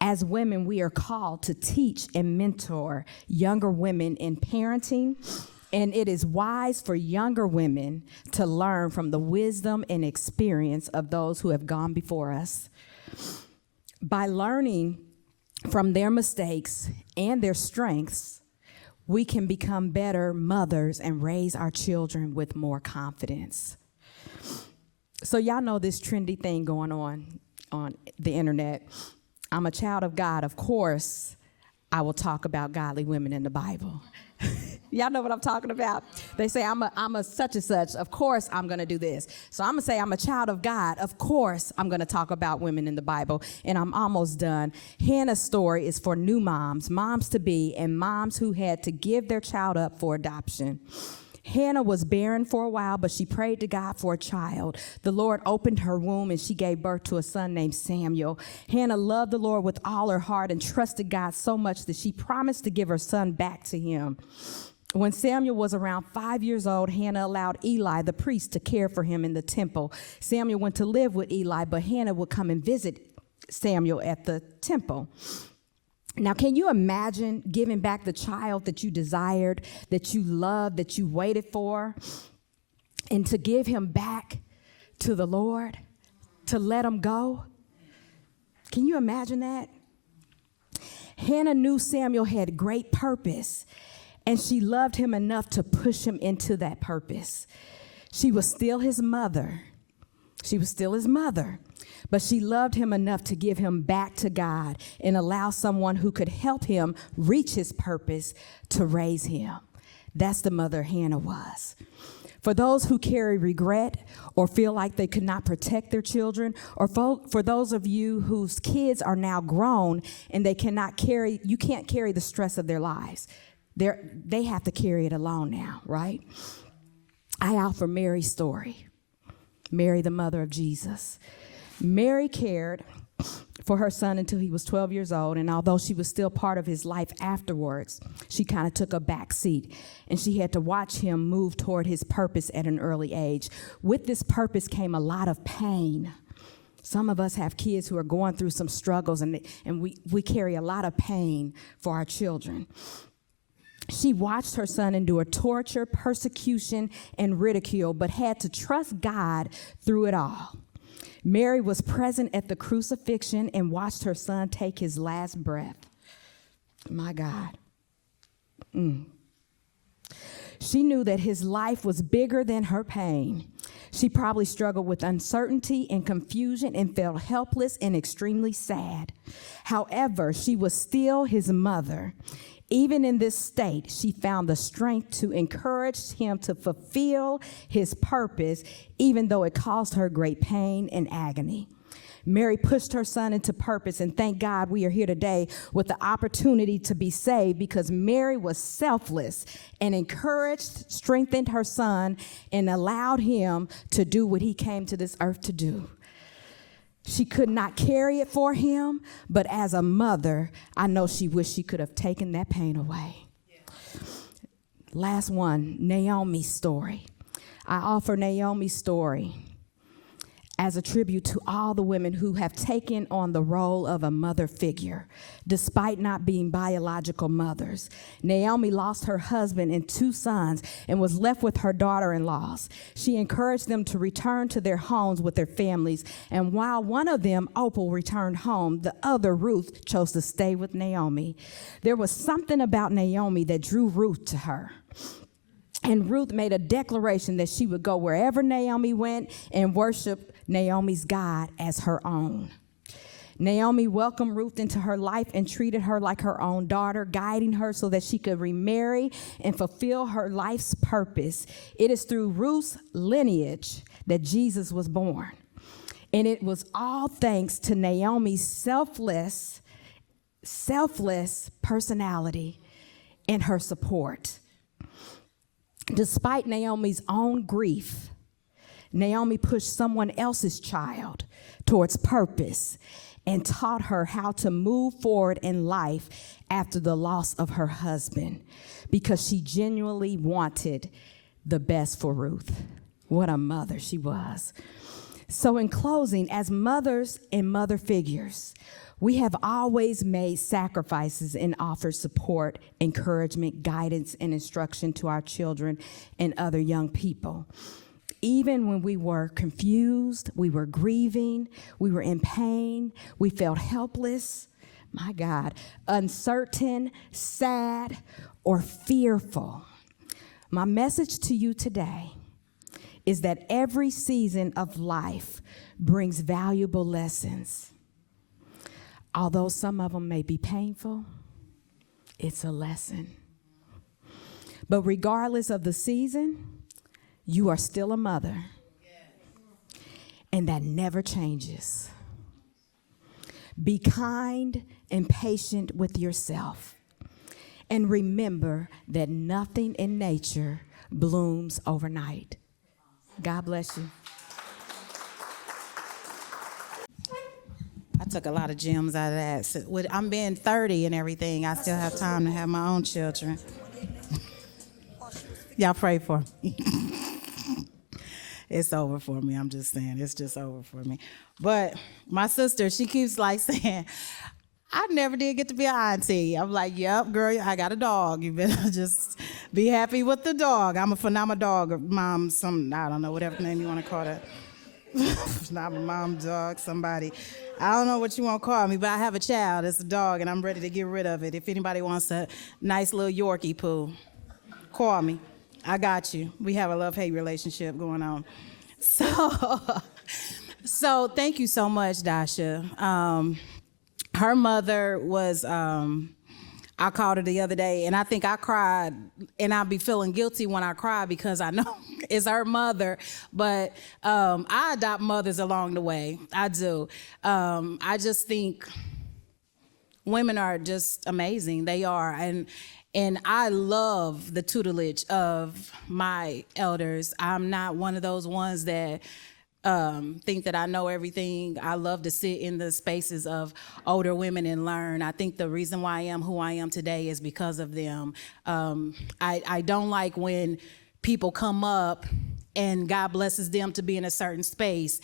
As women, we are called to teach and mentor younger women in parenting, and it is wise for younger women to learn from the wisdom and experience of those who have gone before us. By learning from their mistakes and their strengths, we can become better mothers and raise our children with more confidence. So y'all know this trendy thing going on the internet. I'm a child of God. Of course, I will talk about godly women in the Bible. Y'all know what I'm talking about. They say I'm a such and such. Of course, I'm going to do this. So I'm going to say I'm a child of God. Of course, I'm going to talk about women in the Bible. And I'm almost done. Hannah's story is for new moms, moms-to-be, and moms who had to give their child up for adoption. Hannah was barren for a while, but she prayed to God for a child. The Lord opened her womb, and she gave birth to a son named Samuel. Hannah loved the Lord with all her heart and trusted God so much that she promised to give her son back to him. When Samuel was around 5 years old, Hannah allowed Eli, the priest, to care for him in the temple. Samuel went to live with Eli, but Hannah would come and visit Samuel at the temple. Now, can you imagine giving back the child that you desired, that you loved, that you waited for, and to give him back to the Lord, to let him go? Can you imagine that? Hannah knew Samuel had great purpose, and she loved him enough to push him into that purpose. She was still his mother. But she loved him enough to give him back to God and allow someone who could help him reach his purpose to raise him. That's the mother Hannah was. For those who carry regret or feel like they could not protect their children, or for those of you whose kids are now grown and you can't carry the stress of their lives. They have to carry it alone now, right? I offer Mary's story. Mary, the mother of Jesus. Mary cared for her son until he was 12 years old, and although she was still part of his life afterwards, she kind of took a back seat, and she had to watch him move toward his purpose at an early age. With this purpose came a lot of pain. Some of us have kids who are going through some struggles, and we carry a lot of pain for our children. She watched her son endure torture, persecution, and ridicule, but had to trust God through it all. Mary was present at the crucifixion and watched her son take his last breath. My God. She knew that his life was bigger than her pain. She probably struggled with uncertainty and confusion and felt helpless and extremely sad. However, she was still his mother. Even in this state, she found the strength to encourage him to fulfill his purpose, even though it caused her great pain and agony. Mary pushed her son into purpose, and thank God we are here today with the opportunity to be saved, because Mary was selfless and encouraged, strengthened her son, and allowed him to do what he came to this earth to do. She could not carry it for him, but as a mother, I know she wished she could have taken that pain away. Yeah. Last one, Naomi's story. I offer Naomi's story as a tribute to all the women who have taken on the role of a mother figure, despite not being biological mothers. Naomi lost her husband and 2 sons and was left with her daughter-in-laws. She encouraged them to return to their homes with their families, and while one of them, Opal, returned home, the other, Ruth, chose to stay with Naomi. There was something about Naomi that drew Ruth to her. And Ruth made a declaration that she would go wherever Naomi went and worship Naomi's God as her own. Naomi welcomed Ruth into her life and treated her like her own daughter, guiding her so that she could remarry and fulfill her life's purpose. It is through Ruth's lineage that Jesus was born. And it was all thanks to Naomi's selfless personality and her support. Despite Naomi's own grief, Naomi pushed someone else's child towards purpose and taught her how to move forward in life after the loss of her husband, because she genuinely wanted the best for Ruth. What a mother she was. So in closing, as mothers and mother figures, we have always made sacrifices and offered support, encouragement, guidance, and instruction to our children and other young people. Even when we were confused, we were grieving, we were in pain, we felt helpless, my God, uncertain, sad, or fearful. My message to you today is that every season of life brings valuable lessons. Although some of them may be painful, it's a lesson. But regardless of the season, you are still a mother, and that never changes. Be kind and patient with yourself, and remember that nothing in nature blooms overnight. God bless you. I took a lot of gems out of that. So I'm being 30 and everything, I still have time to have my own children. Y'all pray for me. It's over for me. I'm just saying, it's just over for me. But my sister, she keeps like saying, I never did get to be an auntie. I'm like, yep, girl, I got a dog. You better just be happy with the dog. I'm a phenomenal dog mom, I don't know, whatever name you want to call that. Not a mom, dog, somebody. I don't know what you want to call me, but I have a child. It's a dog, and I'm ready to get rid of it. If anybody wants a nice little Yorkie poo, call me. I got you. We have a love-hate relationship going on. So thank you so much, Doshia. Her mother was I called her the other day, and I think I cried, and I'll be feeling guilty when I cry because I know it's her mother, but I adopt mothers along the way. I do. I just think women are just amazing. They are, and I love the tutelage of my elders. I'm not one of those ones that think that I know everything. I love to sit in the spaces of older women and learn. I think the reason why I am who I am today is because of them. I don't like when people come up and God blesses them to be in a certain space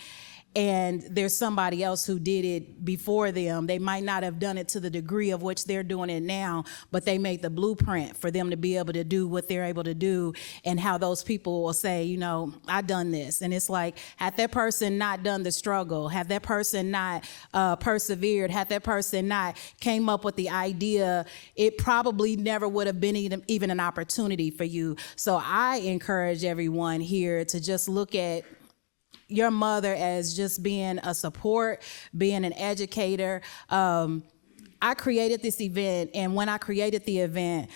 and there's somebody else who did it before them. They might not have done it to the degree of which they're doing it now, but they made the blueprint for them to be able to do what they're able to do, and how those people will say, you know, I done this. And it's like, had that person not done the struggle, had that person not persevered, had that person not came up with the idea, it probably never would have been even an opportunity for you. So I encourage everyone here to just look at your mother as just being a support, being an educator. I created this event, and when I created the event,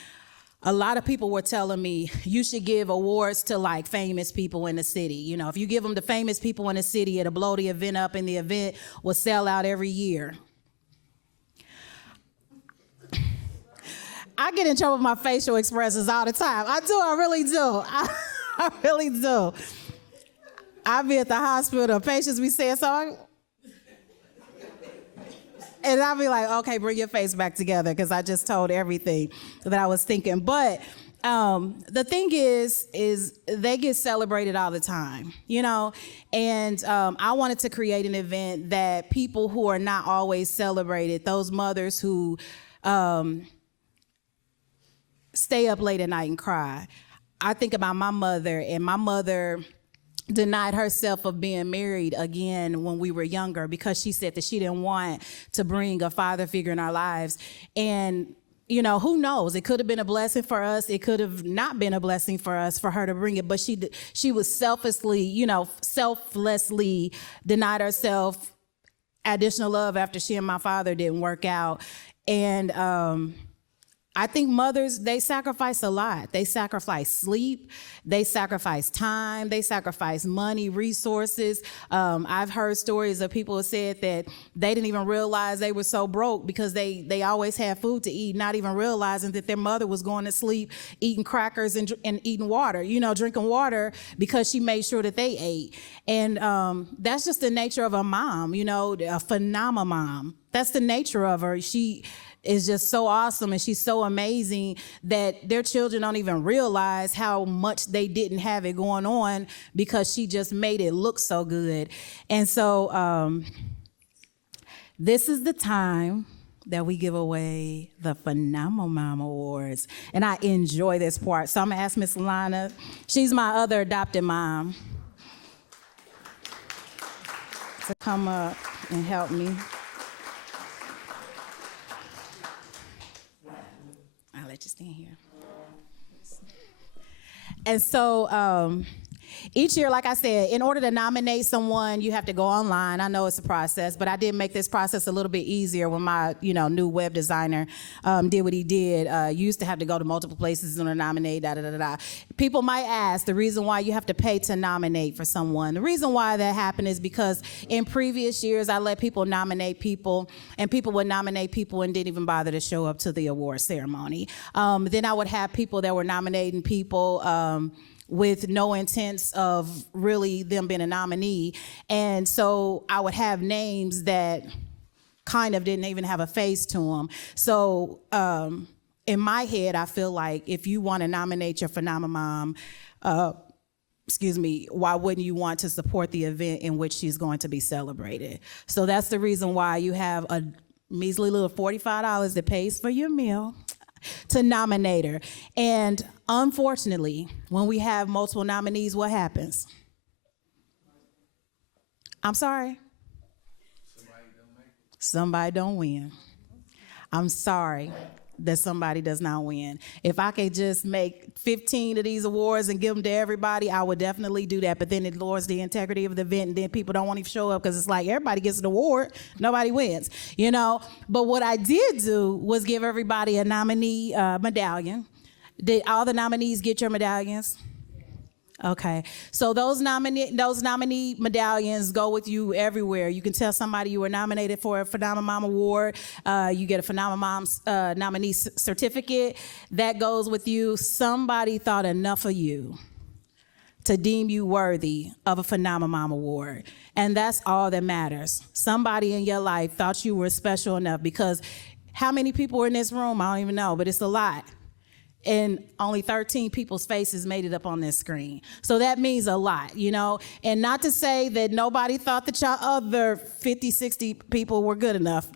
a lot of people were telling me, you should give awards to like famous people in the city. You know, if you give them to famous people in the city, it'll blow the event up, and the event will sell out every year. I get in trouble with my facial expressions all the time. I do, I really do. I really do. I be at the hospital, patients be saying something, and I'll be like, okay, bring your face back together, because I just told everything that I was thinking. But the thing is they get celebrated all the time, you know? And I wanted to create an event that people who are not always celebrated, those mothers who stay up late at night and cry. I think about my mother, and my mother denied herself of being married again when we were younger because she said that she didn't want to bring a father figure in our lives. And you know, who knows? It could have been a blessing for us. It could have not been a blessing for us for her to bring it. But she was selflessly denied herself additional love after she and my father didn't work out. And I think mothers, they sacrifice a lot. They sacrifice sleep, they sacrifice time, they sacrifice money, resources. I've heard stories of people who said that they didn't even realize they were so broke because they always had food to eat, not even realizing that their mother was going to sleep eating crackers and eating water, you know, drinking water because she made sure that they ate. And that's just the nature of a mom, you know, a PhenomeMOM. That's the nature of her. She is just so awesome, and she's so amazing that their children don't even realize how much they didn't have it going on because she just made it look so good. And so this is the time that we give away the PhenomeMOM Awards, and I enjoy this part. So I'm gonna ask Miss Lana, she's my other adopted mom, to come up and help me. Let you stand here. And so each year, like I said, in order to nominate someone, you have to go online. I know it's a process, but I did make this process a little bit easier when my new web designer did what he did. You used to have to go to multiple places in order to nominate, People might ask the reason why you have to pay to nominate for someone. The reason why that happened is because in previous years, I let people nominate people, and people would nominate people and didn't even bother to show up to the award ceremony. Then I would have people that were nominating people with no intents of really them being a nominee. And so I would have names that kind of didn't even have a face to them. So in my head, I feel like if you want to nominate your PhenomeMOM, why wouldn't you want to support the event in which she's going to be celebrated? So that's the reason why you have a measly little $45 that pays for your meal to nominate her. And unfortunately, when we have multiple nominees, what happens? I'm sorry? Somebody don't win. I'm sorry. that somebody does not win. If I could just make 15 of these awards and give them to everybody, I would definitely do that. But then it lowers the integrity of the event, and then people don't want to show up because it's like everybody gets an award, nobody wins, you know? But what I did do was give everybody a nominee medallion. Did all the nominees get your medallions? Okay, so those nominee medallions go with you everywhere. You can tell somebody you were nominated for a PhenomeMOM Award. You get a PhenomeMOM nominee certificate that goes with you. Somebody thought enough of you to deem you worthy of a PhenomeMOM Award, and that's all that matters. Somebody in your life thought you were special enough, because how many people are in this room? I don't even know, but it's a lot. And only 13 people's faces made it up on this screen. So that means a lot, you know? And not to say that nobody thought that y'all other 50, 60 people were good enough.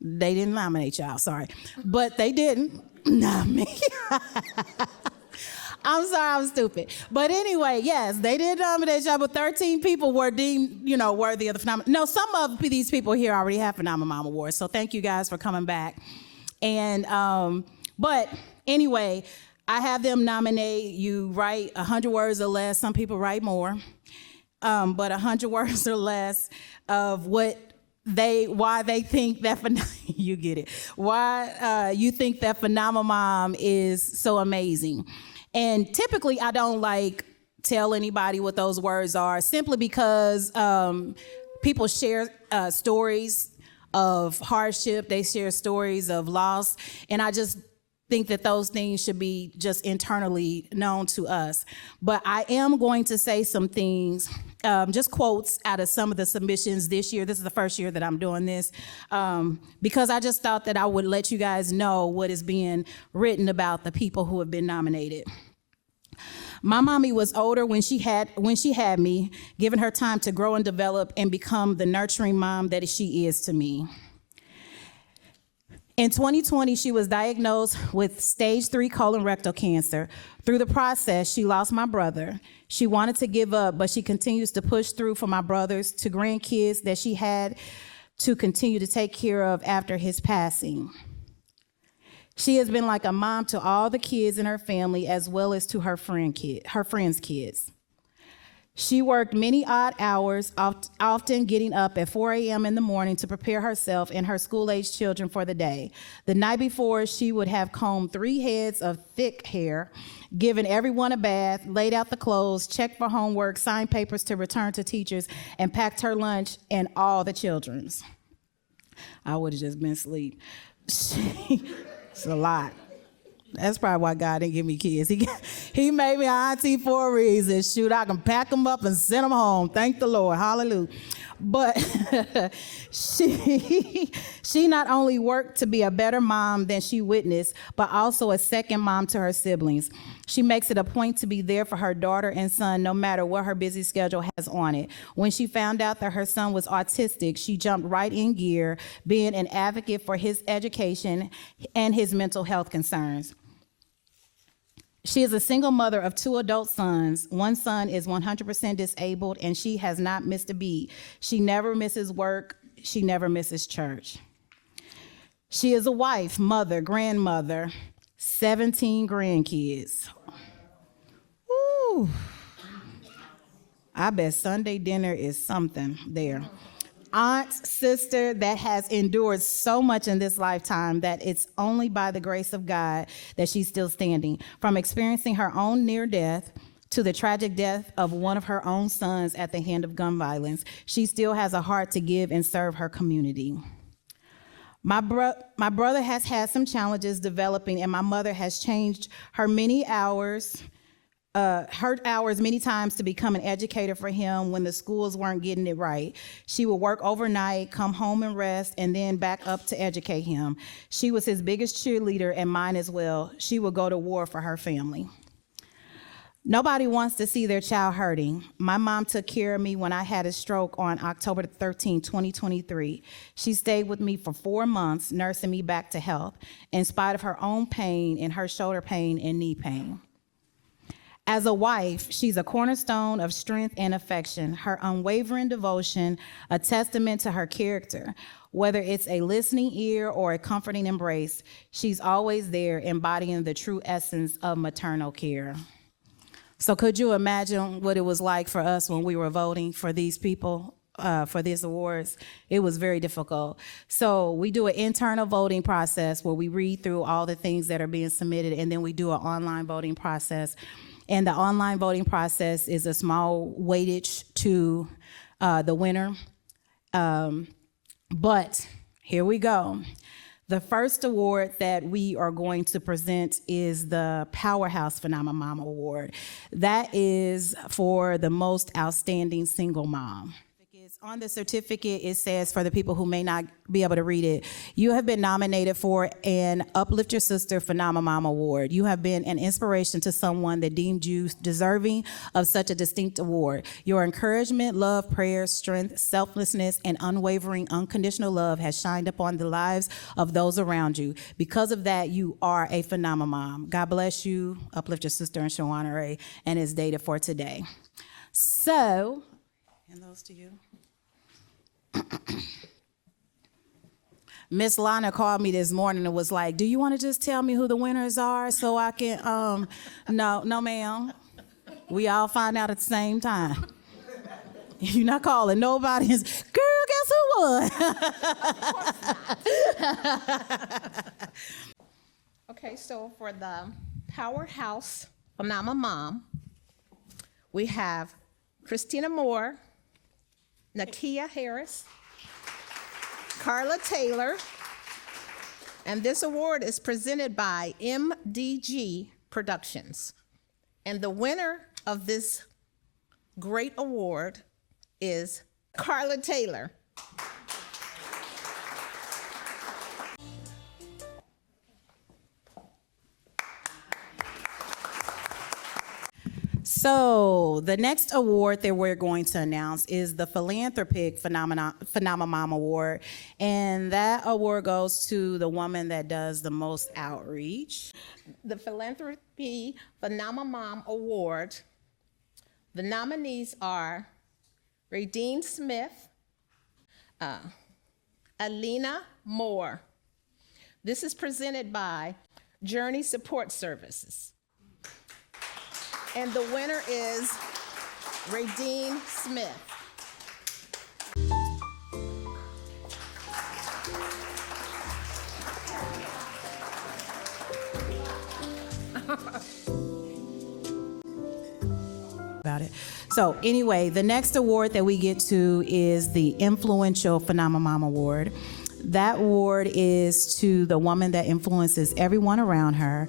They didn't nominate y'all, sorry. But they didn't. Not me. I'm sorry, I'm stupid. But anyway, yes, they did nominate y'all, but 13 people were deemed, you know, worthy of the PhenomeMOM. No, some of these people here already have PhenomeMOM Awards, so thank you guys for coming back. And, but anyway, I have them nominate. You write 100 words or less. Some people write more, but 100 words or less of why they think that, you get it, why you think that PhenomeMOM is so amazing. And typically I don't tell anybody what those words are, simply because people share stories of hardship, they share stories of loss, and I just think that those things should be just internally known to us. But I am going to say some things, just quotes out of some of the submissions this year. This is the first year that I'm doing this, because I just thought that I would let you guys know what is being written about the people who have been nominated. My mommy was older when she had me, giving her time to grow and develop and become the nurturing mom that she is to me. In 2020, she was diagnosed with stage 3 colorectal cancer. Through the process, she lost my brother. She wanted to give up, but she continues to push through for my brothers, to grandkids that she had to continue to take care of after his passing. She has been like a mom to all the kids in her family, as well as to her friends' kids. She worked many odd hours, often getting up at 4 a.m. in the morning to prepare herself and her school-aged children for the day. The night before, she would have combed 3 heads of thick hair, given everyone a bath, laid out the clothes, checked for homework, signed papers to return to teachers, and packed her lunch and all the children's. I would have just been asleep. It's a lot. That's probably why God didn't give me kids. He made me an auntie for a reason. Shoot, I can pack them up and send them home. Thank the Lord. Hallelujah. But she not only worked to be a better mom than she witnessed, but also a second mom to her siblings. She makes it a point to be there for her daughter and son, no matter what her busy schedule has on it. When she found out that her son was autistic, she jumped right in gear, being an advocate for his education and his mental health concerns. She is a single mother of 2 adult sons. One son is 100% disabled, and she has not missed a beat. She never misses work. She never misses church. She is a wife, mother, grandmother, 17 grandkids. Woo. I bet Sunday dinner is something there. Aunt, sister that has endured so much in this lifetime that it's only by the grace of God that she's still standing. From experiencing her own near death to the tragic death of one of her own sons at the hand of gun violence, she still has a heart to give and serve her community. My brother has had some challenges developing, and my mother has changed her hours many times to become an educator for him when the schools weren't getting it right. She would work overnight, come home and rest, and then back up to educate him. She was his biggest cheerleader and mine as well. She would go to war for her family. Nobody wants to see their child hurting. My mom took care of me when I had a stroke on October 13, 2023. She stayed with me for 4 months, nursing me back to health, in spite of her own pain and her shoulder pain and knee pain. As a wife, she's a cornerstone of strength and affection, her unwavering devotion, a testament to her character. Whether it's a listening ear or a comforting embrace, she's always there embodying the true essence of maternal care. So could you imagine what it was like for us when we were voting for these people, for these awards? It was very difficult. So we do an internal voting process where we read through all the things that are being submitted, and then we do an online voting process. And the online voting process is a small weightage to the winner. But here we go. The first award that we are going to present is the Powerhouse PhenomeMOM Award. That is for the most outstanding single mom. On the certificate, it says, for the people who may not be able to read it, you have been nominated for an Uplift Your Sister PhenomeMOM Award. You have been an inspiration to someone that deemed you deserving of such a distinct award. Your encouragement, love, prayers, strength, selflessness, and unwavering, unconditional love has shined upon the lives of those around you. Because of that, you are a PhenomeMOM. God bless you, Uplift Your Sister, and Schawayna Raie, and it's dated for today. So, hand those to you. Miss Lana called me this morning and was like, do you want to just tell me who the winners are so I can, no, ma'am. We all find out at the same time. You're not calling nobody. Girl, guess who won? Okay, so for the Powerhouse PhenomeMOM, we have Christina Moore, Nakia Harris, Carla Taylor, and this award is presented by MDG Productions. And the winner of this great award is Carla Taylor. So the next award that we're going to announce is the Philanthropic PhenomeMOM Award, and that award goes to the woman that does the most outreach. The Philanthropy PhenomeMOM Award, the nominees are Radine Smith, Alina Moore. This is presented by Journey Support Services. And the winner is Radine Smith. About it. So anyway, the next award that we get to is the Influential PhenomeMOM Award. That award is to the woman that influences everyone around her.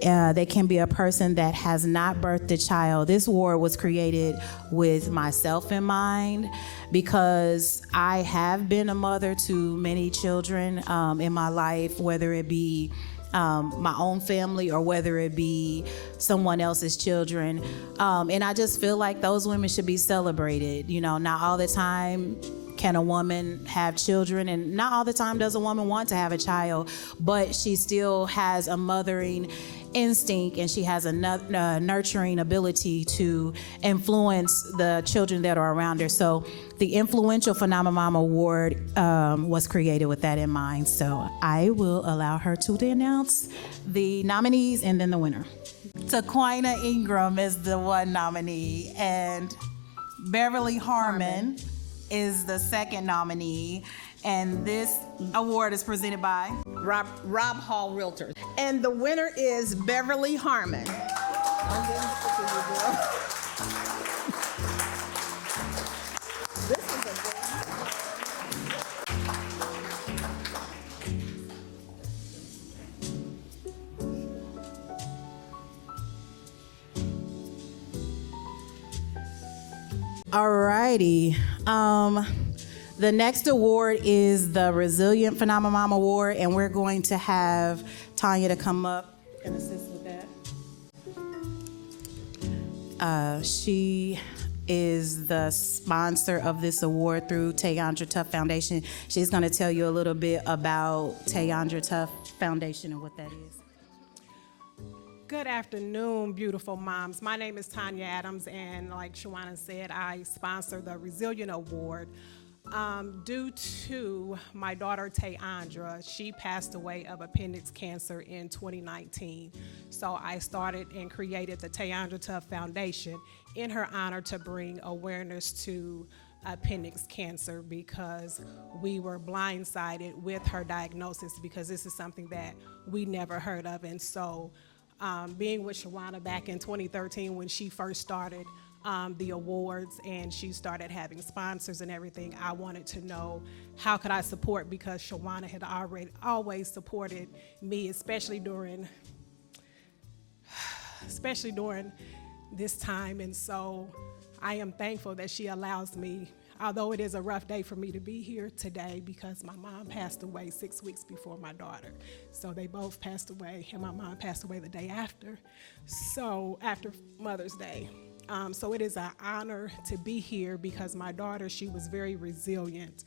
They can be a person that has not birthed a child. This award was created with myself in mind because I have been a mother to many children in my life, whether it be my own family or whether it be someone else's children. And I just feel like those women should be celebrated. You know, not all the time can a woman have children, and not all the time does a woman want to have a child, but she still has a mothering instinct and she has a nurturing ability to influence the children that are around her. So the Influential PhenomeMOM Award was created with that in mind. So I will allow her to announce the nominees and then the winner. Taquina Ingram is the one nominee, and Beverly Harmon is the second nominee, and this award is presented by Rob Hall Realtors. And the winner is Beverly Harmon. Alrighty. The next award is the Resilient PhenomeMOM Award, and we're going to have Tanya to come up and assist with that. She is the sponsor of this award through Tayandra Tuff Foundation. She's going to tell you a little bit about Tayandra Tuff Foundation and what that is. Good afternoon, beautiful moms. My name is Tanya Adams, and like Schawayna said, I sponsor the Resilient Award. Due to my daughter Tayandra, she passed away of appendix cancer in 2019. So I started and created the Tayandra Tuff Foundation in her honor to bring awareness to appendix cancer, because we were blindsided with her diagnosis, because this is something that we never heard of. And so being with Schawayna back in 2013 when she first started the awards and she started having sponsors and everything, I wanted to know how could I support, because Schawayna had always supported me, especially during this time. And so I am thankful that she allows me, although it is a rough day for me to be here today, because my mom passed away 6 weeks before my daughter. So they both passed away, and my mom passed away the day after, so after Mother's Day. So it is an honor to be here, because my daughter, she was very resilient.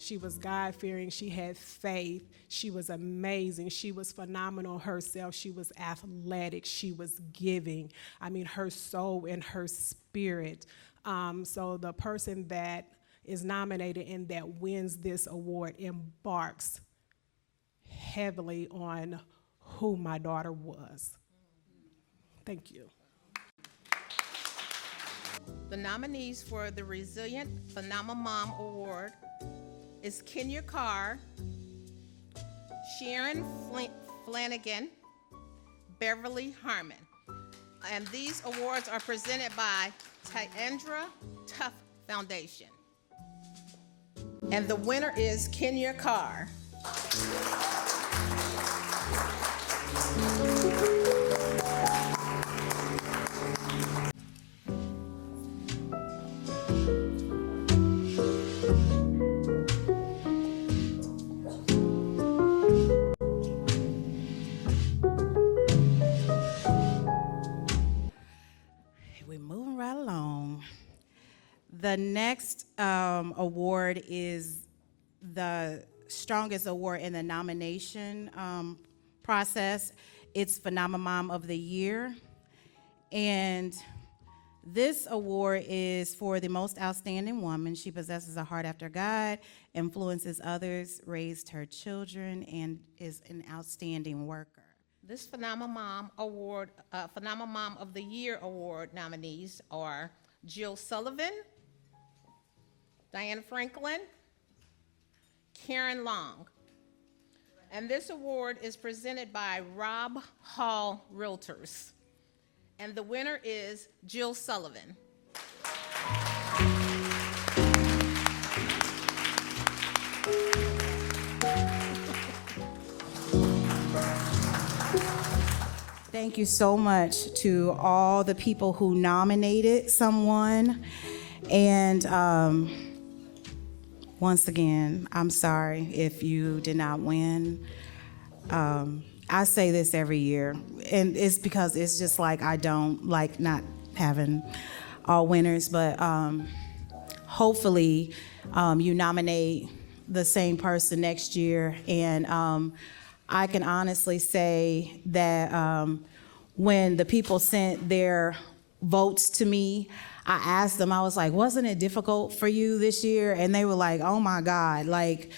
She was God-fearing, she had faith, she was amazing, she was phenomenal herself, she was athletic, she was giving. I mean, her soul and her spirit. So the person that is nominated and that wins this award embarks heavily on who my daughter was. Thank you. The nominees for the Resilient PhenomeMOM Award is Kenya Carr, Sharon Flanagan, Beverly Harmon. And these awards are presented by Tayandra Tuff Foundation. And the winner is Kenya Carr. The next award is the strongest award in the nomination process. It's PhenomeMOM of the Year. And this award is for the most outstanding woman. She possesses a heart after God, influences others, raised her children, and is an outstanding worker. This PhenomeMOM Award, PhenomeMOM of the Year award nominees are Jill Sullivan, Diane Franklin, Karen Long. And this award is presented by Rob Hall Realtors. And the winner is Jill Sullivan. Thank you so much to all the people who nominated someone. And once again, I'm sorry if you did not win. I say this every year, and it's because it's just like I don't like not having all winners, but hopefully you nominate the same person next year. And I can honestly say that when the people sent their votes to me, I asked them, I was like, wasn't it difficult for you this year? And they were like, oh my God. Like,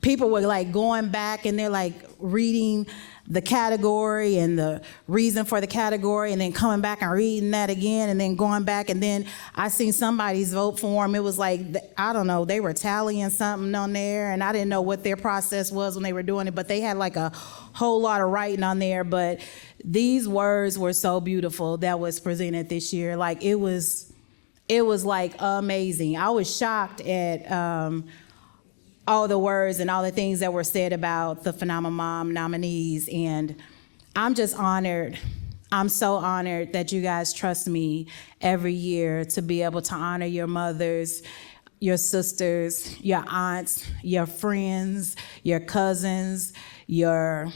people were like going back and they're like reading the category and the reason for the category and then coming back and reading that again and then going back. And then I seen somebody's vote form. It was like, I don't know, they were tallying something on there and I didn't know what their process was when they were doing it, but they had like a whole lot of writing on there. But these words were so beautiful that was presented this year. Like it was like amazing. I was shocked at all the words and all the things that were said about the PhenomeMOM nominees. And I'm just honored. I'm so honored that you guys trust me every year to be able to honor your mothers, your sisters, your aunts, your friends, your cousins, your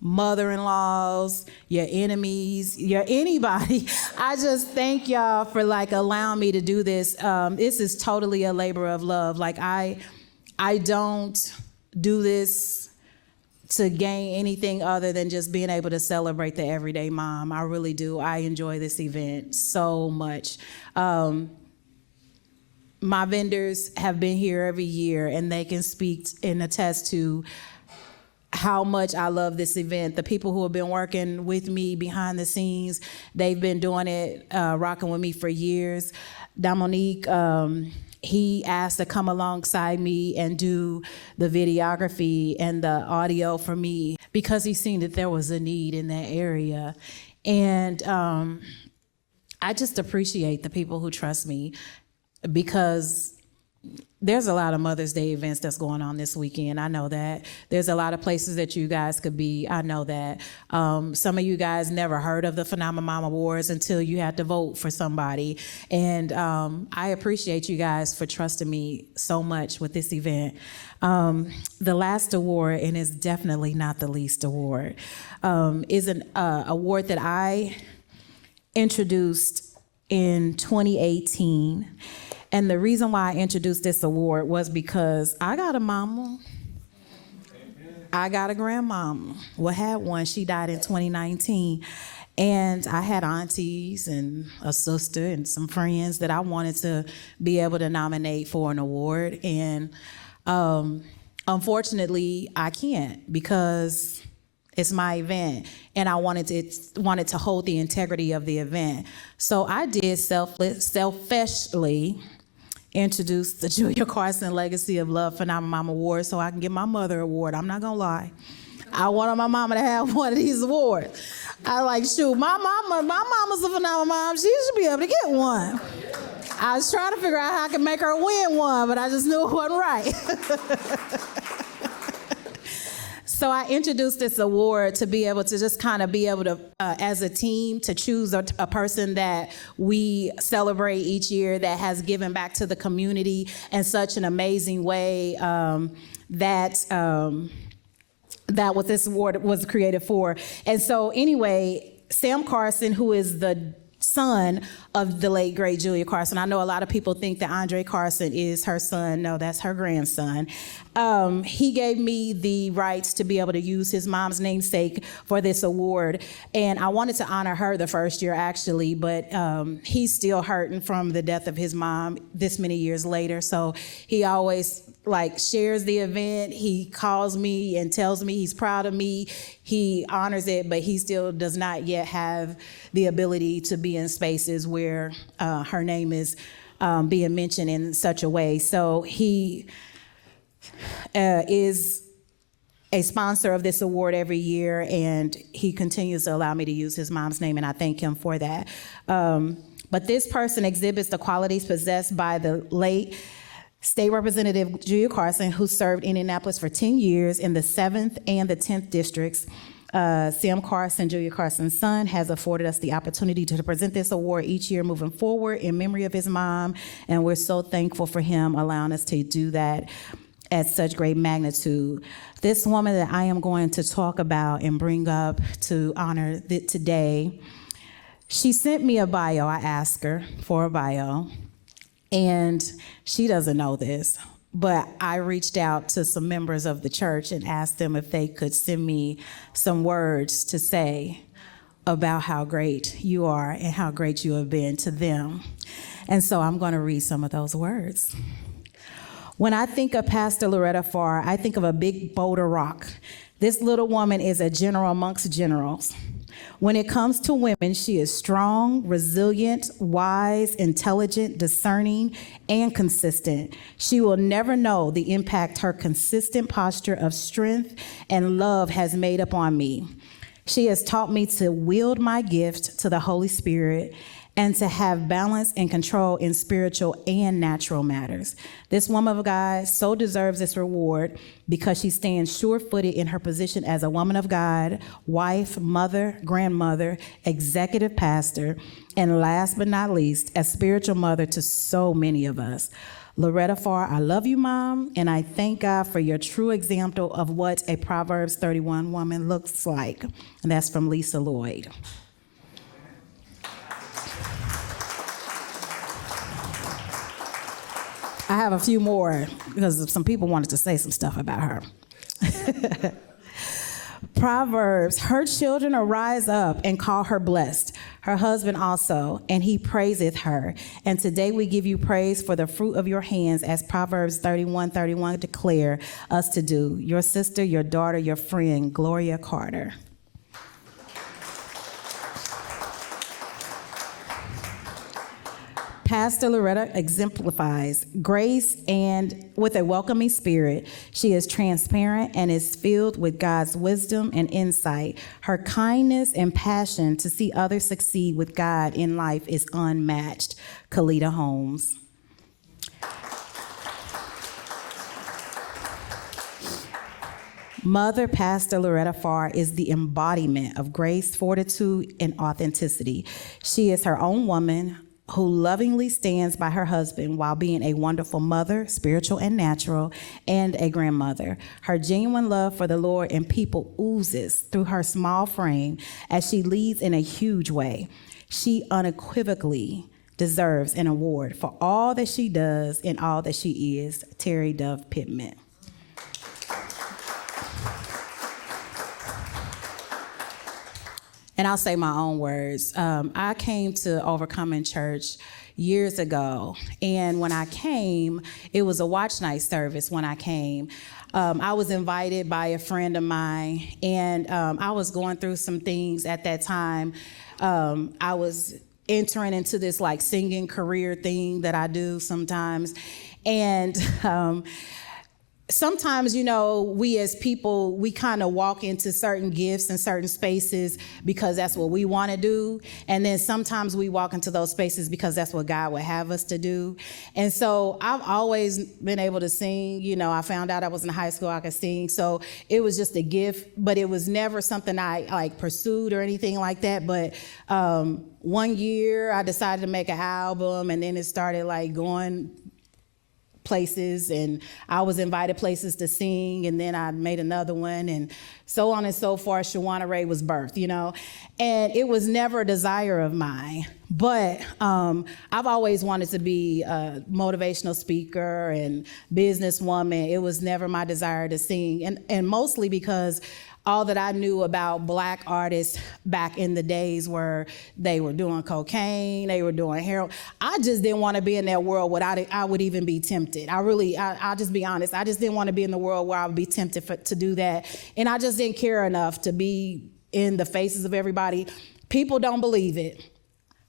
mother-in-laws, your enemies, your anybody. I just thank y'all for like allowing me to do this. This is totally a labor of love. Like I don't do this to gain anything other than just being able to celebrate the everyday mom. I really do. I enjoy this event so much. my vendors have been here every year, and they can speak and attest to how much I love this event. The people who have been working with me behind the scenes, they've been doing it, rocking with me for years. Domonique, he asked to come alongside me and do the videography and the audio for me because he seen that there was a need in that area. And I just appreciate the people who trust me, because there's a lot of Mother's Day events that's going on this weekend. I know that. There's a lot of places that you guys could be. I know that. Some of you guys never heard of the PhenomeMOM Awards until you had to vote for somebody. And I appreciate you guys for trusting me so much with this event. The last award, and it's definitely not the least award, is an award that I introduced in 2018. And the reason why I introduced this award was because I got a mama, I got a grandmama. Well, had one, she died in 2019. And I had aunties and a sister and some friends that I wanted to be able to nominate for an award. And unfortunately, I can't, because it's my event, and I wanted to hold the integrity of the event. So I did selfishly introduce the Julia Carson Legacy of Love PhenomeMOM Award so I can get my mother award. I'm not gonna lie. I wanted my mama to have one of these awards. I like, shoot, my mama's a PhenomeMOM. She should be able to get one. I was trying to figure out how I could make her win one, but I just knew it wasn't right. So I introduced this award to be able to just kind of be able to, as a team, to choose a person that we celebrate each year that has given back to the community in such an amazing way, that what this award was created for. And so anyway, Sam Carson, who is the son of the late, great Julia Carson. I know a lot of people think that Andre Carson is her son. No, that's her grandson. He gave me the rights to be able to use his mom's namesake for this award. And I wanted to honor her the first year, actually, but he's still hurting from the death of his mom this many years later. So he always shares the event. He calls me and tells me he's proud of me. He honors it, but he still does not yet have the ability to be in spaces where her name is being mentioned in such a way. So he is a sponsor of this award every year, and he continues to allow me to use his mom's name, and I thank him for that. But this person exhibits the qualities possessed by the late State Representative Julia Carson, who served Indianapolis for 10 years in the 7th and the 10th districts. Sam Carson, Julia Carson's son, has afforded us the opportunity to present this award each year moving forward in memory of his mom, and we're so thankful for him allowing us to do that at such great magnitude. This woman that I am going to talk about and bring up to honor today, she sent me a bio. I asked her for a bio. And she doesn't know this, but I reached out to some members of the church and asked them if they could send me some words to say about how great you are and how great you have been to them. And so I'm going to read some of those words. When I think of Pastor Loretta Farr, I think of a big boulder rock. This little woman is a general amongst generals. When it comes to women, she is strong, resilient, wise, intelligent, discerning, and consistent. She will never know the impact her consistent posture of strength and love has made upon me. She has taught me to wield my gift to the Holy Spirit and to have balance and control in spiritual and natural matters. This woman of God so deserves this reward because she stands sure-footed in her position as a woman of God, wife, mother, grandmother, executive pastor, and last but not least, a spiritual mother to so many of us. Loretta Farr, I love you, Mom, and I thank God for your true example of what a Proverbs 31 woman looks like. And that's from Lisa Lloyd. I have a few more because some people wanted to say some stuff about her. Proverbs, her children arise up and call her blessed. her husband also, and he praiseth her. And today we give you praise for the fruit of your hands, as Proverbs 31:31 declare us to do. Your sister, your daughter, your friend, Gloria Carter. Pastor Loretta exemplifies grace and with a welcoming spirit. She is transparent and is filled with God's wisdom and insight. Her kindness and passion to see others succeed with God in life is unmatched. Kalita Holmes. Mother Pastor Loretta Farr is the embodiment of grace, fortitude, and authenticity. She is her own woman who lovingly stands by her husband while being a wonderful mother, spiritual and natural, and a grandmother. Her genuine love for the Lord and people oozes through her small frame as she leads in a huge way. She unequivocally deserves an award for all that she does and all that she is. Terry Dove Pittman. And I'll say my own words. I came to Overcoming Church years ago, and when I came, it was a watch night service when I came. I was invited by a friend of mine, and I was going through some things at that time. I was entering into this like singing career thing that I do sometimes, and sometimes, you know, we as people, we kind of walk into certain gifts and certain spaces because that's what we want to do. And then sometimes we walk into those spaces because that's what God would have us to do. And so I've always been able to sing. You know, I found out I was in high school, I could sing. So it was just a gift, but it was never something I like pursued or anything like that. But one year I decided to make an album, and then it started like going places, and I was invited places to sing, and then I made another one, and so on and so forth. Raie was birthed, you know, and it was never a desire of mine, but I've always wanted to be a motivational speaker and businesswoman. It was never my desire to sing, and mostly because all that I knew about Black artists back in the days were they were doing cocaine, they were doing heroin. I just didn't want to be in that world where I would even be tempted. I'll just be honest. I just didn't want to be in the world where I would be tempted to do that. And I just didn't care enough to be in the faces of everybody. People don't believe it.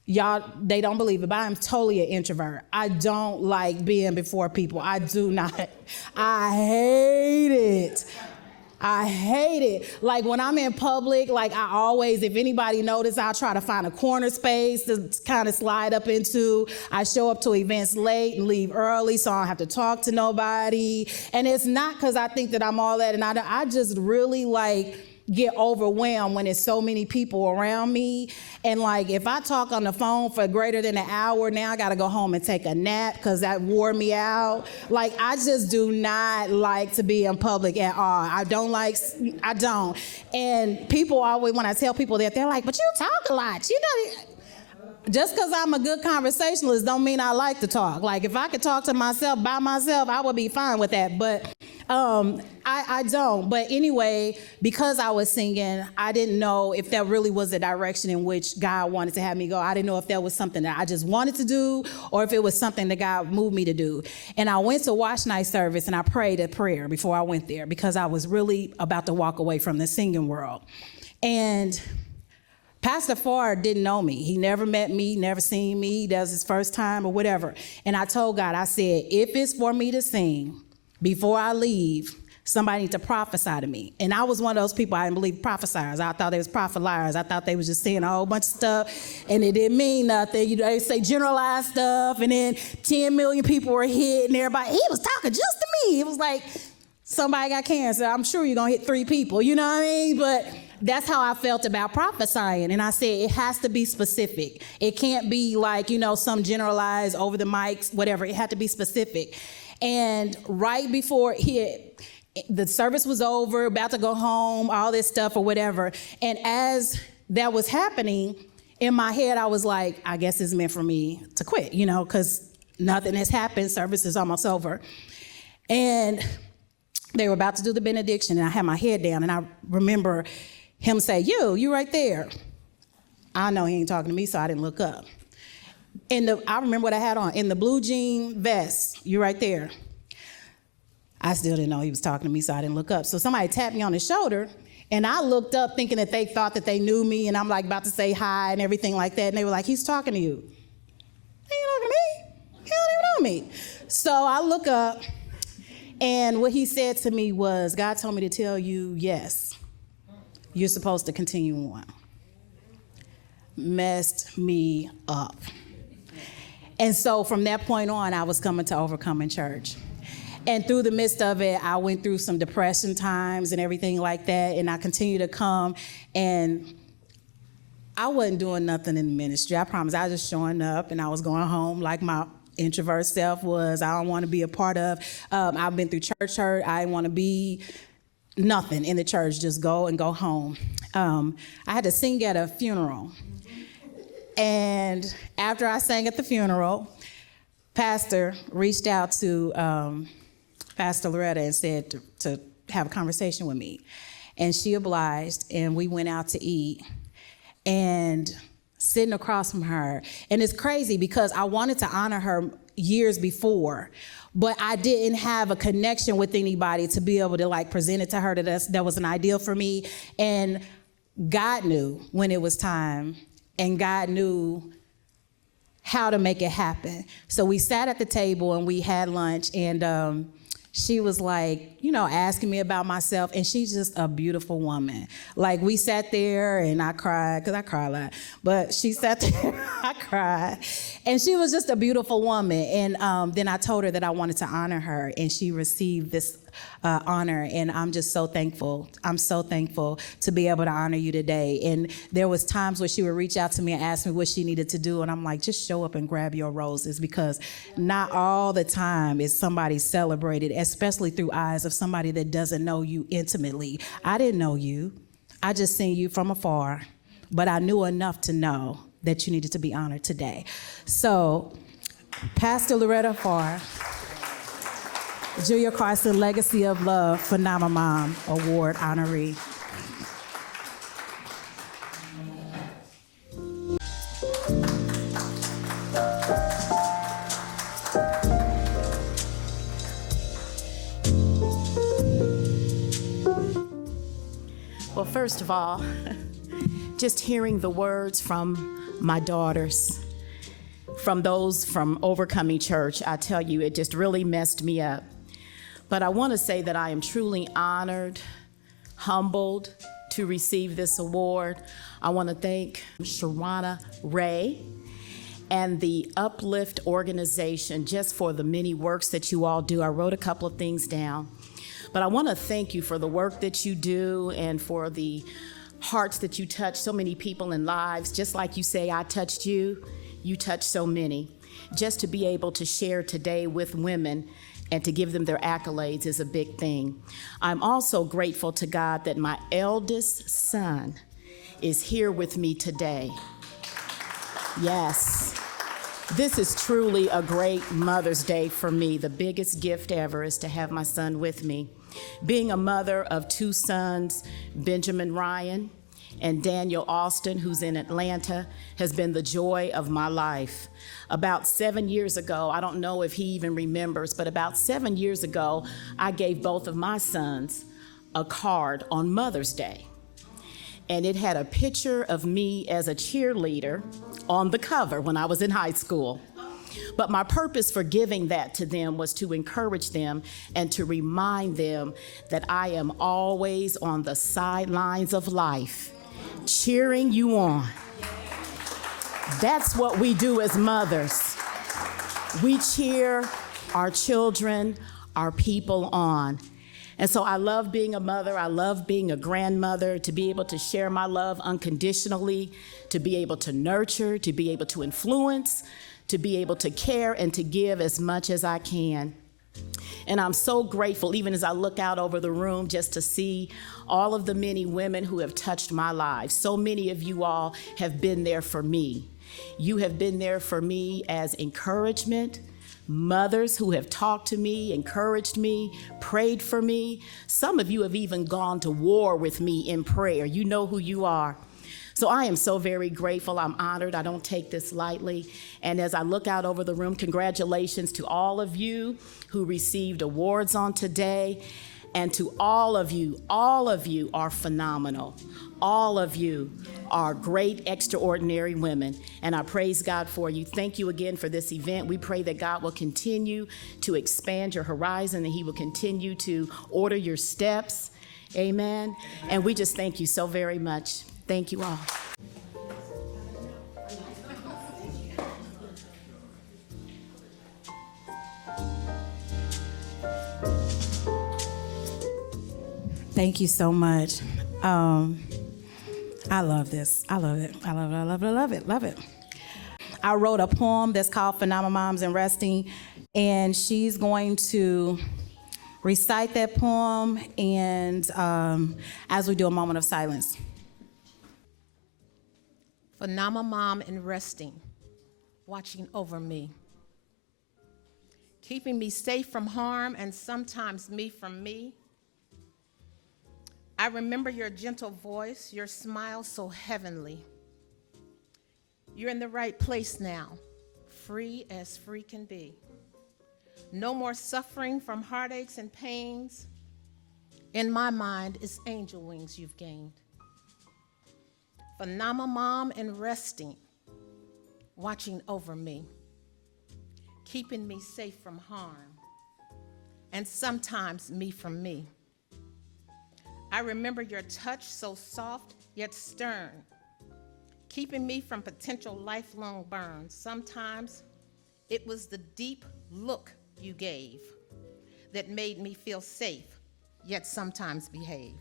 Y'all, they don't believe it, but I'm totally an introvert. I don't like being before people. I do not. I hate it. I hate it. Like when I'm in public, like I always, if anybody notice, I'll try to find a corner space to kind of slide up into. I show up to events late and leave early so I don't have to talk to nobody. And it's not because I think that I'm all that, and I just really like get overwhelmed when there's so many people around me. And like if I talk on the phone for greater than an hour, now I gotta go home and take a nap because that wore me out. Like I just do not like to be in public at all. I don't. And people always, when I tell people that, they're like, but you talk a lot, you know. Just because I'm a good conversationalist don't mean I like to talk. Like if I could talk to myself by myself, I would be fine with that. But I don't. But anyway, because I was singing, I didn't know if that really was the direction in which God wanted to have me go. I didn't know if that was something that I just wanted to do or if it was something that God moved me to do. And I went to watch night service and I prayed a prayer before I went there because I was really about to walk away from the singing world. And Pastor Farr didn't know me. He never met me, never seen me. That was his first time or whatever. And I told God, I said, if it's for me to sing, before I leave, somebody needs to prophesy to me. And I was one of those people, I didn't believe prophesiers. I thought they was prophet liars. I thought they was just saying a whole bunch of stuff, and it didn't mean nothing. You know, they say generalized stuff, and then 10 million people were hit, and everybody, he was talking just to me. It was like, somebody got cancer. I'm sure you're going to hit 3 people, you know what I mean? But that's how I felt about prophesying. And I said, it has to be specific. It can't be like, you know, some generalized over the mics, whatever. It had to be specific. And right before the service was over, about to go home, all this stuff or whatever. And as that was happening, in my head, I was like, I guess it's meant for me to quit, you know, because nothing has happened. Service is almost over. And they were about to do the benediction, and I had my head down, and I remember him say, you right there. I know he ain't talking to me, so I didn't look up. I remember what I had on. In the blue jean vest, you right there. I still didn't know he was talking to me, so I didn't look up. So somebody tapped me on the shoulder, and I looked up thinking that they thought that they knew me, and I'm like about to say hi and everything like that, and they were like, he's talking to you. He ain't talking to me. He don't even know me. So I look up, and what he said to me was, God told me to tell you, yes, you're supposed to continue on. Messed me up. And so from that point on, I was coming to Overcoming Church. And through the midst of it, I went through some depression times and everything like that, and I continued to come, and I wasn't doing nothing in the ministry. I promise. I was just showing up, and I was going home like my introvert self was. I don't want to be a part of. I've been through church hurt. I didn't want to be nothing in the church, just go and go home. I had to sing at a funeral. And after I sang at the funeral, Pastor reached out to Pastor Loretta and said to have a conversation with me. And she obliged, and we went out to eat. And sitting across from her, and it's crazy because I wanted to honor her years before, but I didn't have a connection with anybody to be able to like present it to her that was an ideal for me. And God knew when it was time, and God knew how to make it happen. So we sat at the table and we had lunch, and she was like, asking me about myself, and she's just a beautiful woman. Like, we sat there and I cried, because I cry a lot, but she sat there, I cried, and she was just a beautiful woman. And then I told her that I wanted to honor her, and she received this honor, and I'm just so thankful. I'm so thankful to be able to honor you today. And there was times where she would reach out to me and ask me what she needed to do, and I'm like, just show up and grab your roses, because not all the time is somebody celebrated, especially through eyes of somebody that doesn't know you intimately. I didn't know you. I just seen you from afar, but I knew enough to know that you needed to be honored today. So, Pastor Loretta Farr, Julia Carson Legacy of Love PhenomeMOM Award honoree. Well, first of all, just hearing the words from my daughters, from those from Overcoming Church, I tell you, it just really messed me up. But I want to say that I am truly honored, humbled to receive this award. I want to thank Schawayna, Raie, and the Uplift organization just for the many works that you all do. I wrote a couple of things down. But I want to thank you for the work that you do and for the hearts that you touch so many people and lives. Just like you say, I touched you, you touched so many. Just to be able to share today with women and to give them their accolades is a big thing. I'm also grateful to God that my eldest son is here with me today. Yes. This is truly a great Mother's Day for me. The biggest gift ever is to have my son with me. Being a mother of two sons, Benjamin Ryan and Daniel Austin, who's in Atlanta, has been the joy of my life. About 7 years ago, I don't know if he even remembers, but about 7 years ago, I gave both of my sons a card on Mother's Day. And it had a picture of me as a cheerleader on the cover when I was in high school. But my purpose for giving that to them was to encourage them and to remind them that I am always on the sidelines of life, cheering you on. That's what we do as mothers. We cheer our children, our people on. And so I love being a mother. I love being a grandmother, to be able to share my love unconditionally, to be able to nurture, to be able to influence, to be able to care and to give as much as I can. And I'm so grateful, even as I look out over the room, just to see all of the many women who have touched my life. So many of you all have been there for me. You have been there for me as encouragement, mothers who have talked to me, encouraged me, prayed for me. Some of you have even gone to war with me in prayer. You know who you are. So I am so very grateful. I'm honored. I don't take this lightly. And as I look out over the room, congratulations to all of you who received awards on today. And to all of you are phenomenal. All of you are great, extraordinary women, and I praise God for you. Thank you again for this event. We pray that God will continue to expand your horizon, and He will continue to order your steps. Amen. And we just thank you so very much. Thank you all. Thank you so much. I love this. I love it. I love it. I love it. I love it. Love it. I wrote a poem that's called PhenomeMOMs and Resting, and she's going to recite that poem and as we do a moment of silence. PhenomeMOM and Resting, watching over me, keeping me safe from harm and sometimes me from me. I remember your gentle voice, your smile so heavenly. You're in the right place now, free as free can be. No more suffering from heartaches and pains. In my mind, it's angel wings you've gained. PhenomeMOM and Resting, watching over me, keeping me safe from harm, and sometimes me from me. I remember your touch so soft yet stern, keeping me from potential lifelong burns. Sometimes it was the deep look you gave that made me feel safe, yet sometimes behave.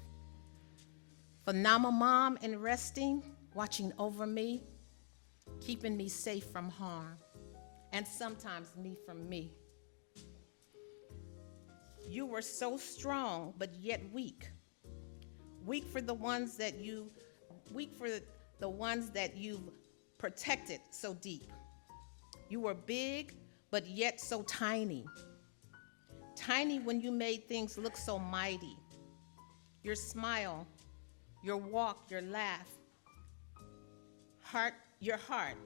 PhenomeMOM and Resting, watching over me, keeping me safe from harm, and sometimes me from me. You were so strong, but yet weak. Weak for the ones that you've protected so deep. You were big, but yet so tiny. Tiny when you made things look so mighty. Your smile, your walk, your laugh, your heart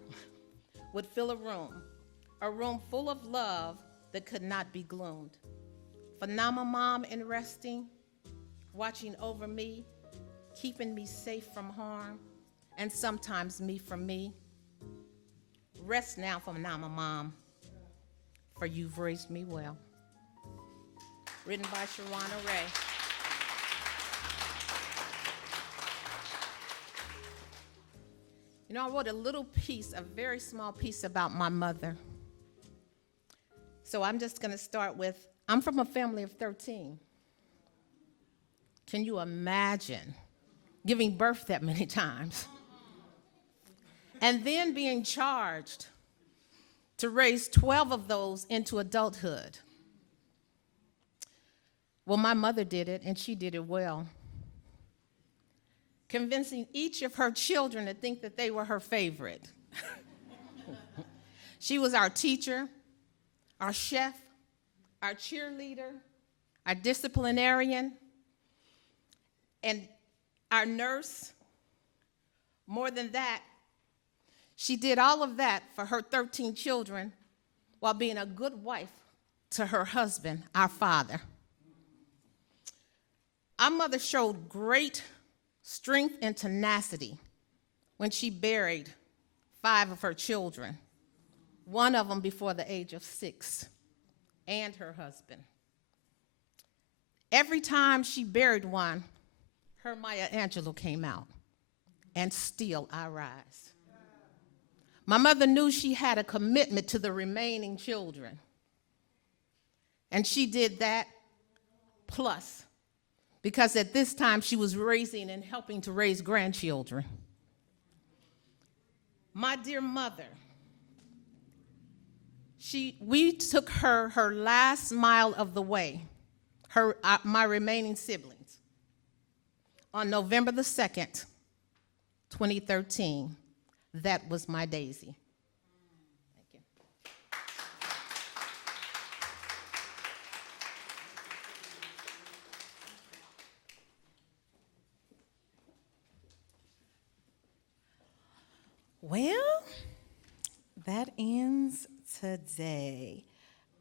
would fill a room full of love that could not be gloomed. PhenomeMOM and Resting, watching over me, keeping me safe from harm, and sometimes me from me. Rest now, PhenomeMOM, for you've raised me well. Written by Schawayna Raie. You know, I wrote a little piece, a very small piece about my mother. So I'm just gonna start with, I'm from a family of 13. Can you imagine giving birth that many times? And then being charged to raise 12 of those into adulthood. Well, my mother did it, and she did it well. Convincing each of her children to think that they were her favorite. She was our teacher, our chef, our cheerleader, our disciplinarian, and our nurse. More than that, she did all of that for her 13 children while being a good wife to her husband, our father. Our mother showed great strength and tenacity when she buried 5 of her children, one of them before the age of 6, and her husband. Every time she buried one, her Maya Angelou came out, and still I rise. My mother knew she had a commitment to the remaining children, and she did that plus, because at this time she was raising and helping to raise grandchildren. My dear mother, we took her last mile of the way, my remaining siblings, on November the 2nd, 2013. That was my Daisy. Thank you. Well, that ends today.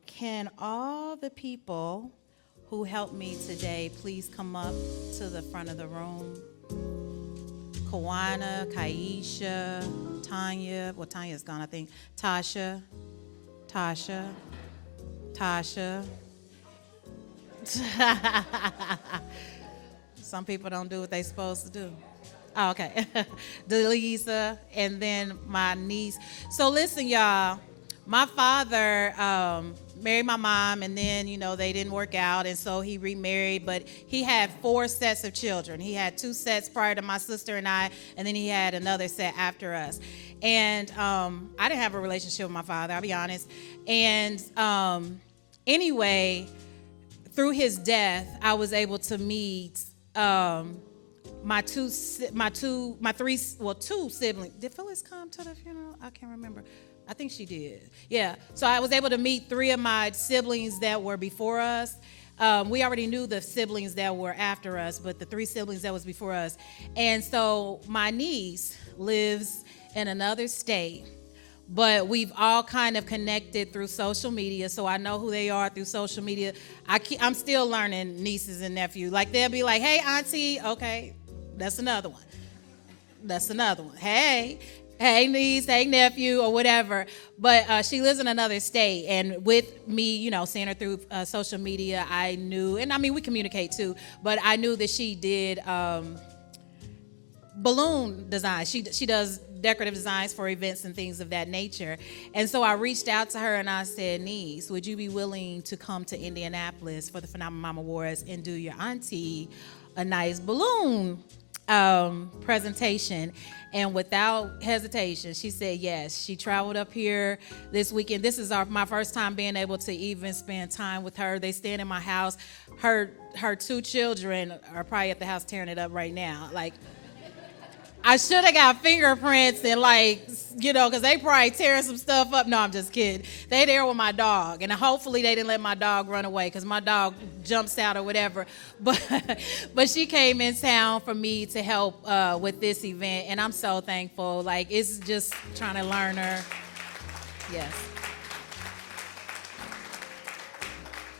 Can all the people who helped me today please come up to the front of the room? Kowana, Kyeisha, Tanya, well, Tanya's gone, I think. Tosha. Some people don't do what they're supposed to do. Oh, okay. Delisa, and then my niece. So listen, y'all, my father married my mom, and then, they didn't work out, and so he remarried, but he had 4 sets of children. He had 2 sets prior to my sister and I, and then he had another set after us. And I didn't have a relationship with my father, I'll be honest. And anyway, through his death, I was able to meet my 2 siblings. Did Phyllis come to the funeral? I can't remember. I think she did. Yeah. So I was able to meet 3 of my siblings that were before us. We already knew the siblings that were after us, but the 3 siblings that was before us. And so my niece lives in another state, but we've all kind of connected through social media. So I know who they are through social media. I'm still learning nieces and nephews. Like, they'll be like, hey, auntie. Okay, that's another one. Hey, niece, hey, nephew, or whatever. But she lives in another state. And with me, seeing her through social media, I knew, and I mean, we communicate too, but I knew that she did balloon design. She does decorative designs for events and things of that nature. And so I reached out to her and I said, niece, would you be willing to come to Indianapolis for the PhenomeMOM Awards and do your auntie a nice balloon presentation? And without hesitation, she said yes. She traveled up here this weekend. This is my first time being able to even spend time with her. They stand in my house. Her 2 children are probably at the house tearing it up right now. Like, I should have got fingerprints and because they probably tearing some stuff up. No, I'm just kidding. They there with my dog, and hopefully they didn't let my dog run away because my dog jumps out or whatever. But she came in town for me to help with this event, and I'm so thankful. Like, it's just trying to learn her. Yes.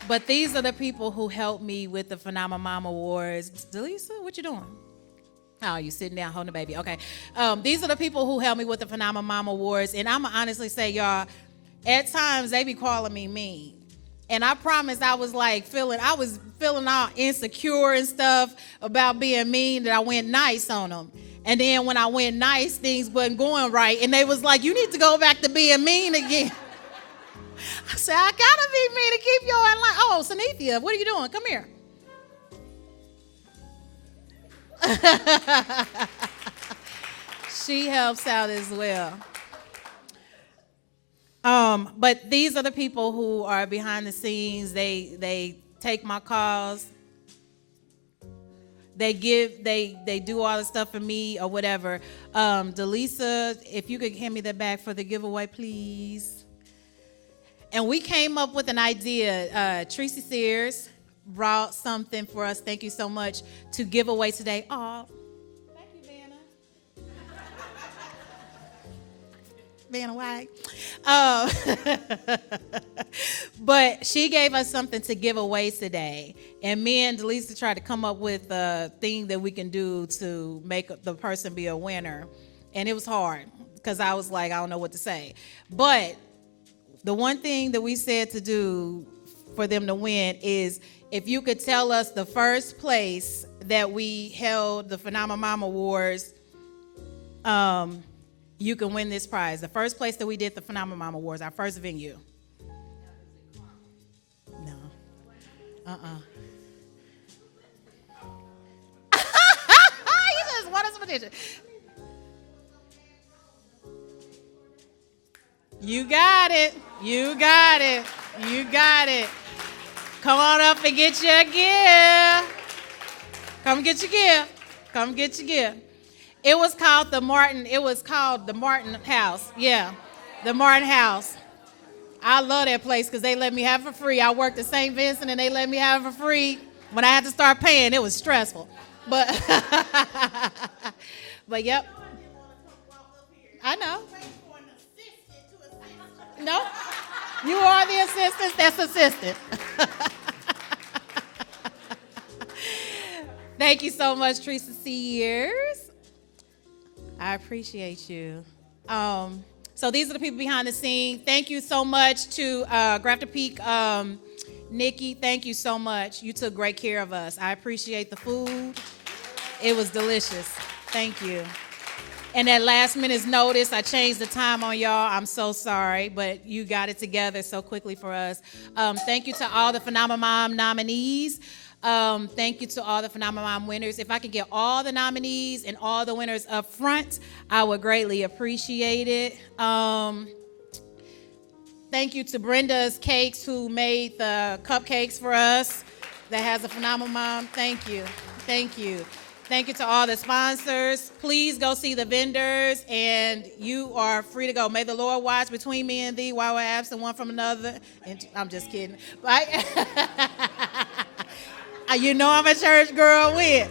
But these are the people who helped me with the PhenomeMOM Awards. Delisa, what you doing? Oh, you sitting down holding the baby. Okay. These are the people who helped me with the PhenomeMOM Awards. And I'm going to honestly say, y'all, at times they be calling me mean. And I promise I was feeling all insecure and stuff about being mean, that I went nice on them. And then when I went nice, things wasn't going right. And they was like, you need to go back to being mean again. I said, I got to be mean to keep y'all in line. Oh, Sanithia, what are you doing? Come here. She helps out as well. But these are the people who are behind the scenes. They take my calls. They do all the stuff for me or whatever. Delisa, if you could hand me that bag for the giveaway, please. And we came up with an idea. Tracy Sears brought something for us. Thank you so much, to give away today. Oh, thank you, Vanna White. But she gave us something to give away today. And me and Delisa tried to come up with a thing that we can do to make the person be a winner. And it was hard because I was like, I don't know what to say. But the one thing that we said to do for them to win is, if you could tell us the first place that we held the PhenomeMOM Awards, you can win this prize. The first place that we did the PhenomeMOM Awards, our first venue. No. You just want us some attention. You got it. Come on up and get your gift. Come get your gift. It was called the Martin House. Yeah, the Martin House. I love that place because they let me have it for free. I worked at St. Vincent and they let me have it for free. When I had to start paying, it was stressful. But yep. I know. No, you are the assistant. That's assistant. Thank you so much, Teresa Sears. I appreciate you. So these are the people behind the scene. Thank you so much to Grafton Peak, Nikki. Thank you so much. You took great care of us. I appreciate the food. It was delicious. Thank you. And at last minute's notice, I changed the time on y'all. I'm so sorry, but you got it together so quickly for us. Thank you to all the PhenomeMOM nominees. Thank you to all the PhenomeMOM winners. If I could get all the nominees and all the winners up front, I would greatly appreciate it. Thank you to Brenda's Cakes, who made the cupcakes for us that has a PhenomeMOM. Thank you. Thank you. Thank you to all the sponsors. Please go see the vendors, and you are free to go. May the Lord watch between me and thee while we're absent one from another. And I'm just kidding. Right? You know I'm a church girl with.